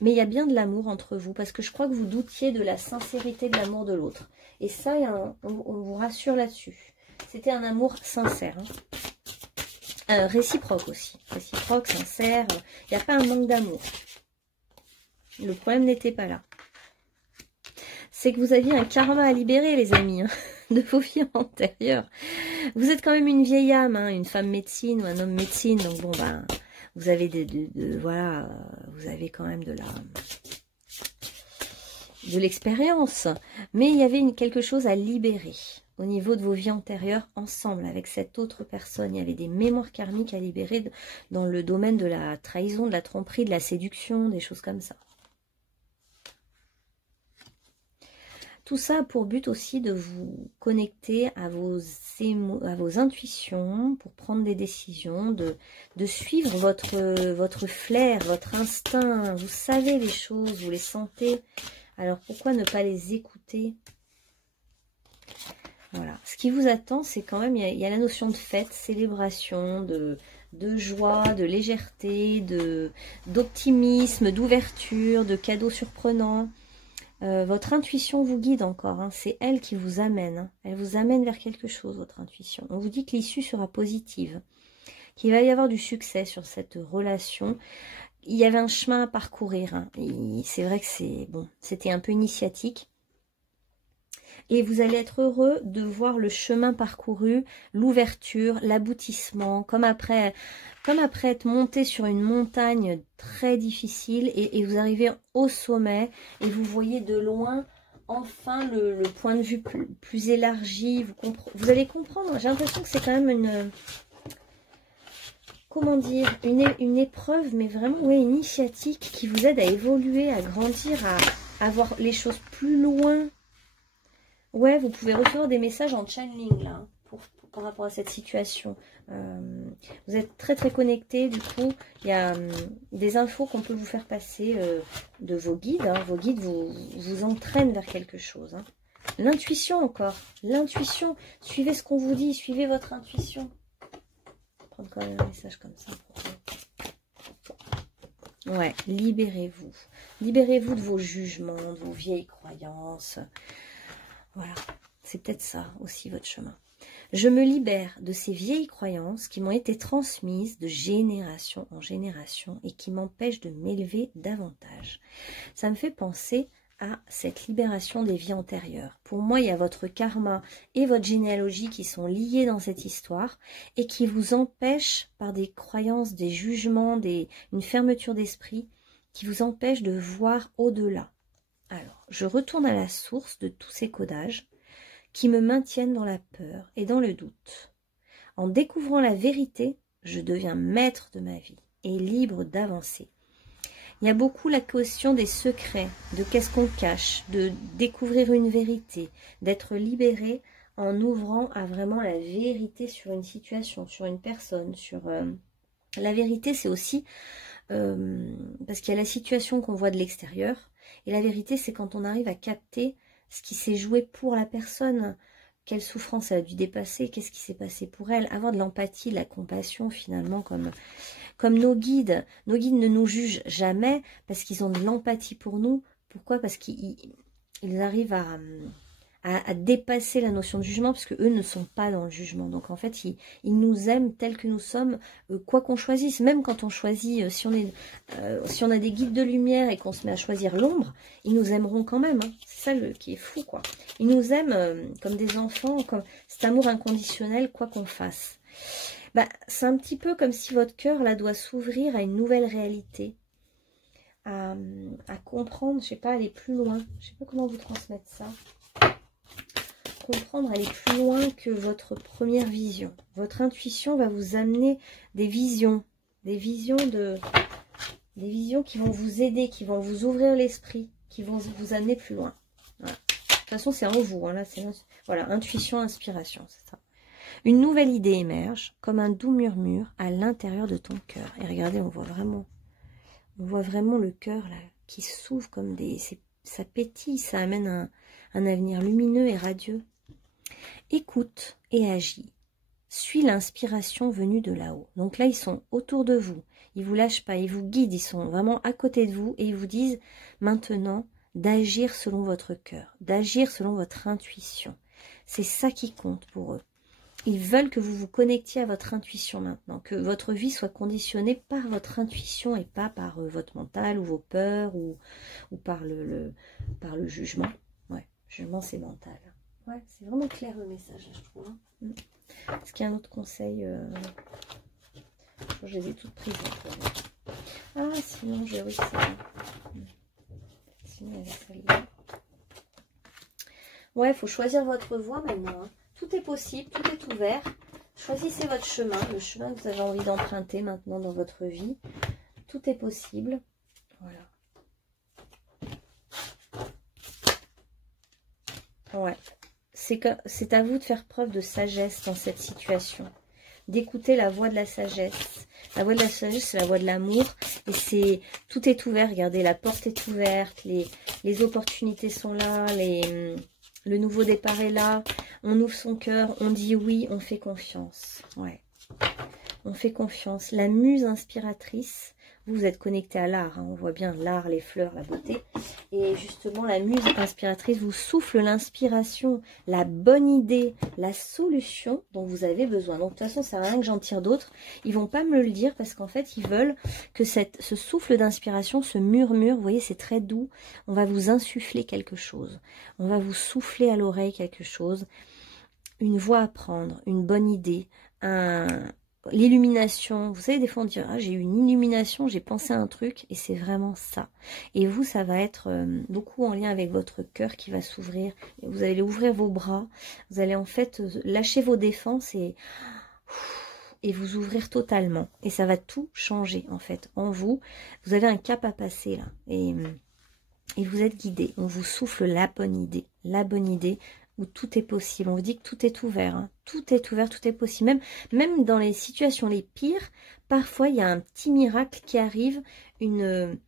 il y a bien de l'amour entre vous. Parce que je crois que vous doutiez de la sincérité de l'amour de l'autre. Et ça, on vous rassure là-dessus. C'était un amour sincère. Hein. Réciproque aussi. Réciproque, sincère. Il n'y a pas un manque d'amour. Le problème n'était pas là. C'est que vous aviez un karma à libérer, les amis, hein, de vos vies antérieures. Vous êtes quand même une vieille âme, hein, une femme médecine ou un homme médecine. Donc bon, ben, vous avez voilà, vous avez quand même de l'expérience. Mais il y avait quelque chose à libérer au niveau de vos vies antérieures ensemble avec cette autre personne. Il y avait des mémoires karmiques à libérer dans le domaine de la trahison, de la tromperie, de la séduction, des choses comme ça. Tout ça a pour but aussi de vous connecter à vos intuitions pour prendre des décisions, de suivre votre flair, votre instinct. Vous savez les choses, vous les sentez. Alors pourquoi ne pas les écouter? Voilà. Ce qui vous attend, c'est quand même, il y a la notion de fête, célébration, de joie, de légèreté, d'optimisme, d'ouverture, de cadeaux surprenants. Votre intuition vous guide encore, hein. C'est elle qui vous amène, hein. Elle vous amène vers quelque chose, votre intuition. On vous dit que l'issue sera positive, qu'il va y avoir du succès sur cette relation. Il y avait un chemin à parcourir, hein. C'est vrai que c'était un peu initiatique. Et vous allez être heureux de voir le chemin parcouru, l'ouverture, l'aboutissement, comme après être monté sur une montagne très difficile et vous arrivez au sommet et vous voyez de loin enfin le point de vue plus élargi. Vous allez comprendre, j'ai l'impression que c'est quand même comment dire, une épreuve, mais vraiment oui, initiatique qui vous aide à évoluer, à grandir, à voir les choses plus loin. Ouais, vous pouvez recevoir des messages en channeling là, par rapport à cette situation. Vous êtes très très connecté, du coup, il y a des infos qu'on peut vous faire passer de vos guides. Hein. Vos guides vous entraînent vers quelque chose. Hein. L'intuition encore, l'intuition. Suivez ce qu'on vous dit, suivez votre intuition. Je vais prendre quand même un message comme ça. Ouais, libérez-vous. Libérez-vous de vos jugements, de vos vieilles croyances. Voilà, c'est peut-être ça aussi votre chemin. Je me libère de ces vieilles croyances qui m'ont été transmises de génération en génération et qui m'empêchent de m'élever davantage. Ça me fait penser à cette libération des vies antérieures. Pour moi, il y a votre karma et votre généalogie qui sont liés dans cette histoire et qui vous empêchent par des croyances, des jugements, une fermeture d'esprit, qui vous empêchent de voir au-delà. Alors, je retourne à la source de tous ces codages qui me maintiennent dans la peur et dans le doute. En découvrant la vérité, je deviens maître de ma vie et libre d'avancer. Il y a beaucoup la question des secrets, de qu'est-ce qu'on cache, de découvrir une vérité, d'être libéré en ouvrant à vraiment la vérité sur une situation, sur une personne. La vérité, c'est aussi, parce qu'il y a la situation qu'on voit de l'extérieur, et la vérité, c'est quand on arrive à capter ce qui s'est joué pour la personne, quelle souffrance elle a dû dépasser, qu'est-ce qui s'est passé pour elle, avoir de l'empathie, de la compassion finalement, comme nos guides. Nos guides ne nous jugent jamais parce qu'ils ont de l'empathie pour nous. Pourquoi? Parce qu'ils arrivent à dépasser la notion de jugement, parce qu'eux ne sont pas dans le jugement. Donc en fait, ils nous aiment tels que nous sommes, quoi qu'on choisisse. Même quand on choisit, si on a des guides de lumière et qu'on se met à choisir l'ombre, ils nous aimeront quand même. Hein. C'est ça qui est fou, quoi. Ils nous aiment comme des enfants, comme cet amour inconditionnel, quoi qu'on fasse. Bah, c'est un petit peu comme si votre cœur là doit s'ouvrir à une nouvelle réalité, à comprendre, je sais pas, aller plus loin. Je sais pas comment vous transmettre ça. Comprendre, aller plus loin que votre première vision. Votre intuition va vous amener des visions qui vont vous aider, qui vont vous ouvrir l'esprit, qui vont vous amener plus loin. Voilà. De toute façon, c'est en vous. Hein, là, voilà, intuition, inspiration, c'est ça. Une nouvelle idée émerge, comme un doux murmure à l'intérieur de ton cœur. Et regardez, on voit vraiment le cœur là qui s'ouvre comme ça pétille, ça amène un avenir lumineux et radieux. Écoute et agis. Suis l'inspiration venue de là-haut. Donc là, ils sont autour de vous. Ils ne vous lâchent pas, ils vous guident, ils sont vraiment à côté de vous et ils vous disent maintenant d'agir selon votre cœur, d'agir selon votre intuition. C'est ça qui compte pour eux. Ils veulent que vous vous connectiez à votre intuition maintenant, que votre vie soit conditionnée par votre intuition et pas par votre mental ou vos peurs ou par le jugement. Ouais, jugement c'est mental. Ouais, c'est vraiment clair le message, je trouve. Hein. Est-ce qu'il y a un autre conseil je les ai toutes prises. Ah, sinon, j'ai oui, ça. Sinon, il y avait celle-là. Ouais, il faut choisir votre voie maintenant. Hein. Tout est possible, tout est ouvert. Choisissez votre chemin, le chemin que vous avez envie d'emprunter maintenant dans votre vie. Tout est possible. Voilà. Ouais. C'est à vous de faire preuve de sagesse dans cette situation. D'écouter la voix de la sagesse. La voix de la sagesse, c'est la voix de l'amour. Et tout est ouvert. Regardez, la porte est ouverte. Les opportunités sont là. Le nouveau départ est là. On ouvre son cœur. On dit oui. On fait confiance. Ouais. On fait confiance. La muse inspiratrice. Vous êtes connecté à l'art. Hein. On voit bien l'art, les fleurs, la beauté. Et justement, la muse inspiratrice vous souffle l'inspiration, la bonne idée, la solution dont vous avez besoin. Donc, de toute façon, ça sert à rien que j'en tire d'autres. Ils vont pas me le dire parce qu'en fait, ils veulent que ce souffle d'inspiration, ce murmure, vous voyez, c'est très doux. On va vous insuffler quelque chose. On va vous souffler à l'oreille quelque chose. Une voix à prendre, une bonne idée, l'illumination. Vous savez, des fois on dit ah, j'ai eu une illumination, j'ai pensé à un truc, et c'est vraiment ça. Et vous, ça va être beaucoup en lien avec votre cœur qui va s'ouvrir. Vous allez ouvrir vos bras, vous allez en fait lâcher vos défenses et vous ouvrir totalement. Et ça va tout changer en fait en vous. Vous avez un cap à passer là, et vous êtes guidé. On vous souffle la bonne idée où tout est possible. On vous dit que tout est ouvert. Hein. Tout est ouvert, tout est possible. Même dans les situations les pires, parfois il y a un petit miracle qui arrive, une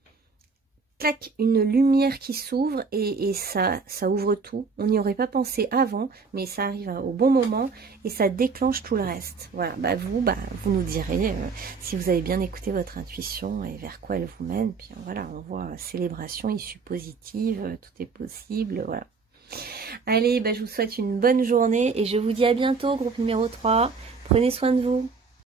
lumière qui s'ouvre et ça ouvre tout. On n'y aurait pas pensé avant, mais ça arrive au bon moment et ça déclenche tout le reste. Voilà, vous nous direz si vous avez bien écouté votre intuition et vers quoi elle vous mène. Puis voilà, on voit célébration, issue positive, tout est possible, voilà. Allez, je vous souhaite une bonne journée et je vous dis à bientôt, groupe numéro 3. Prenez soin de vous.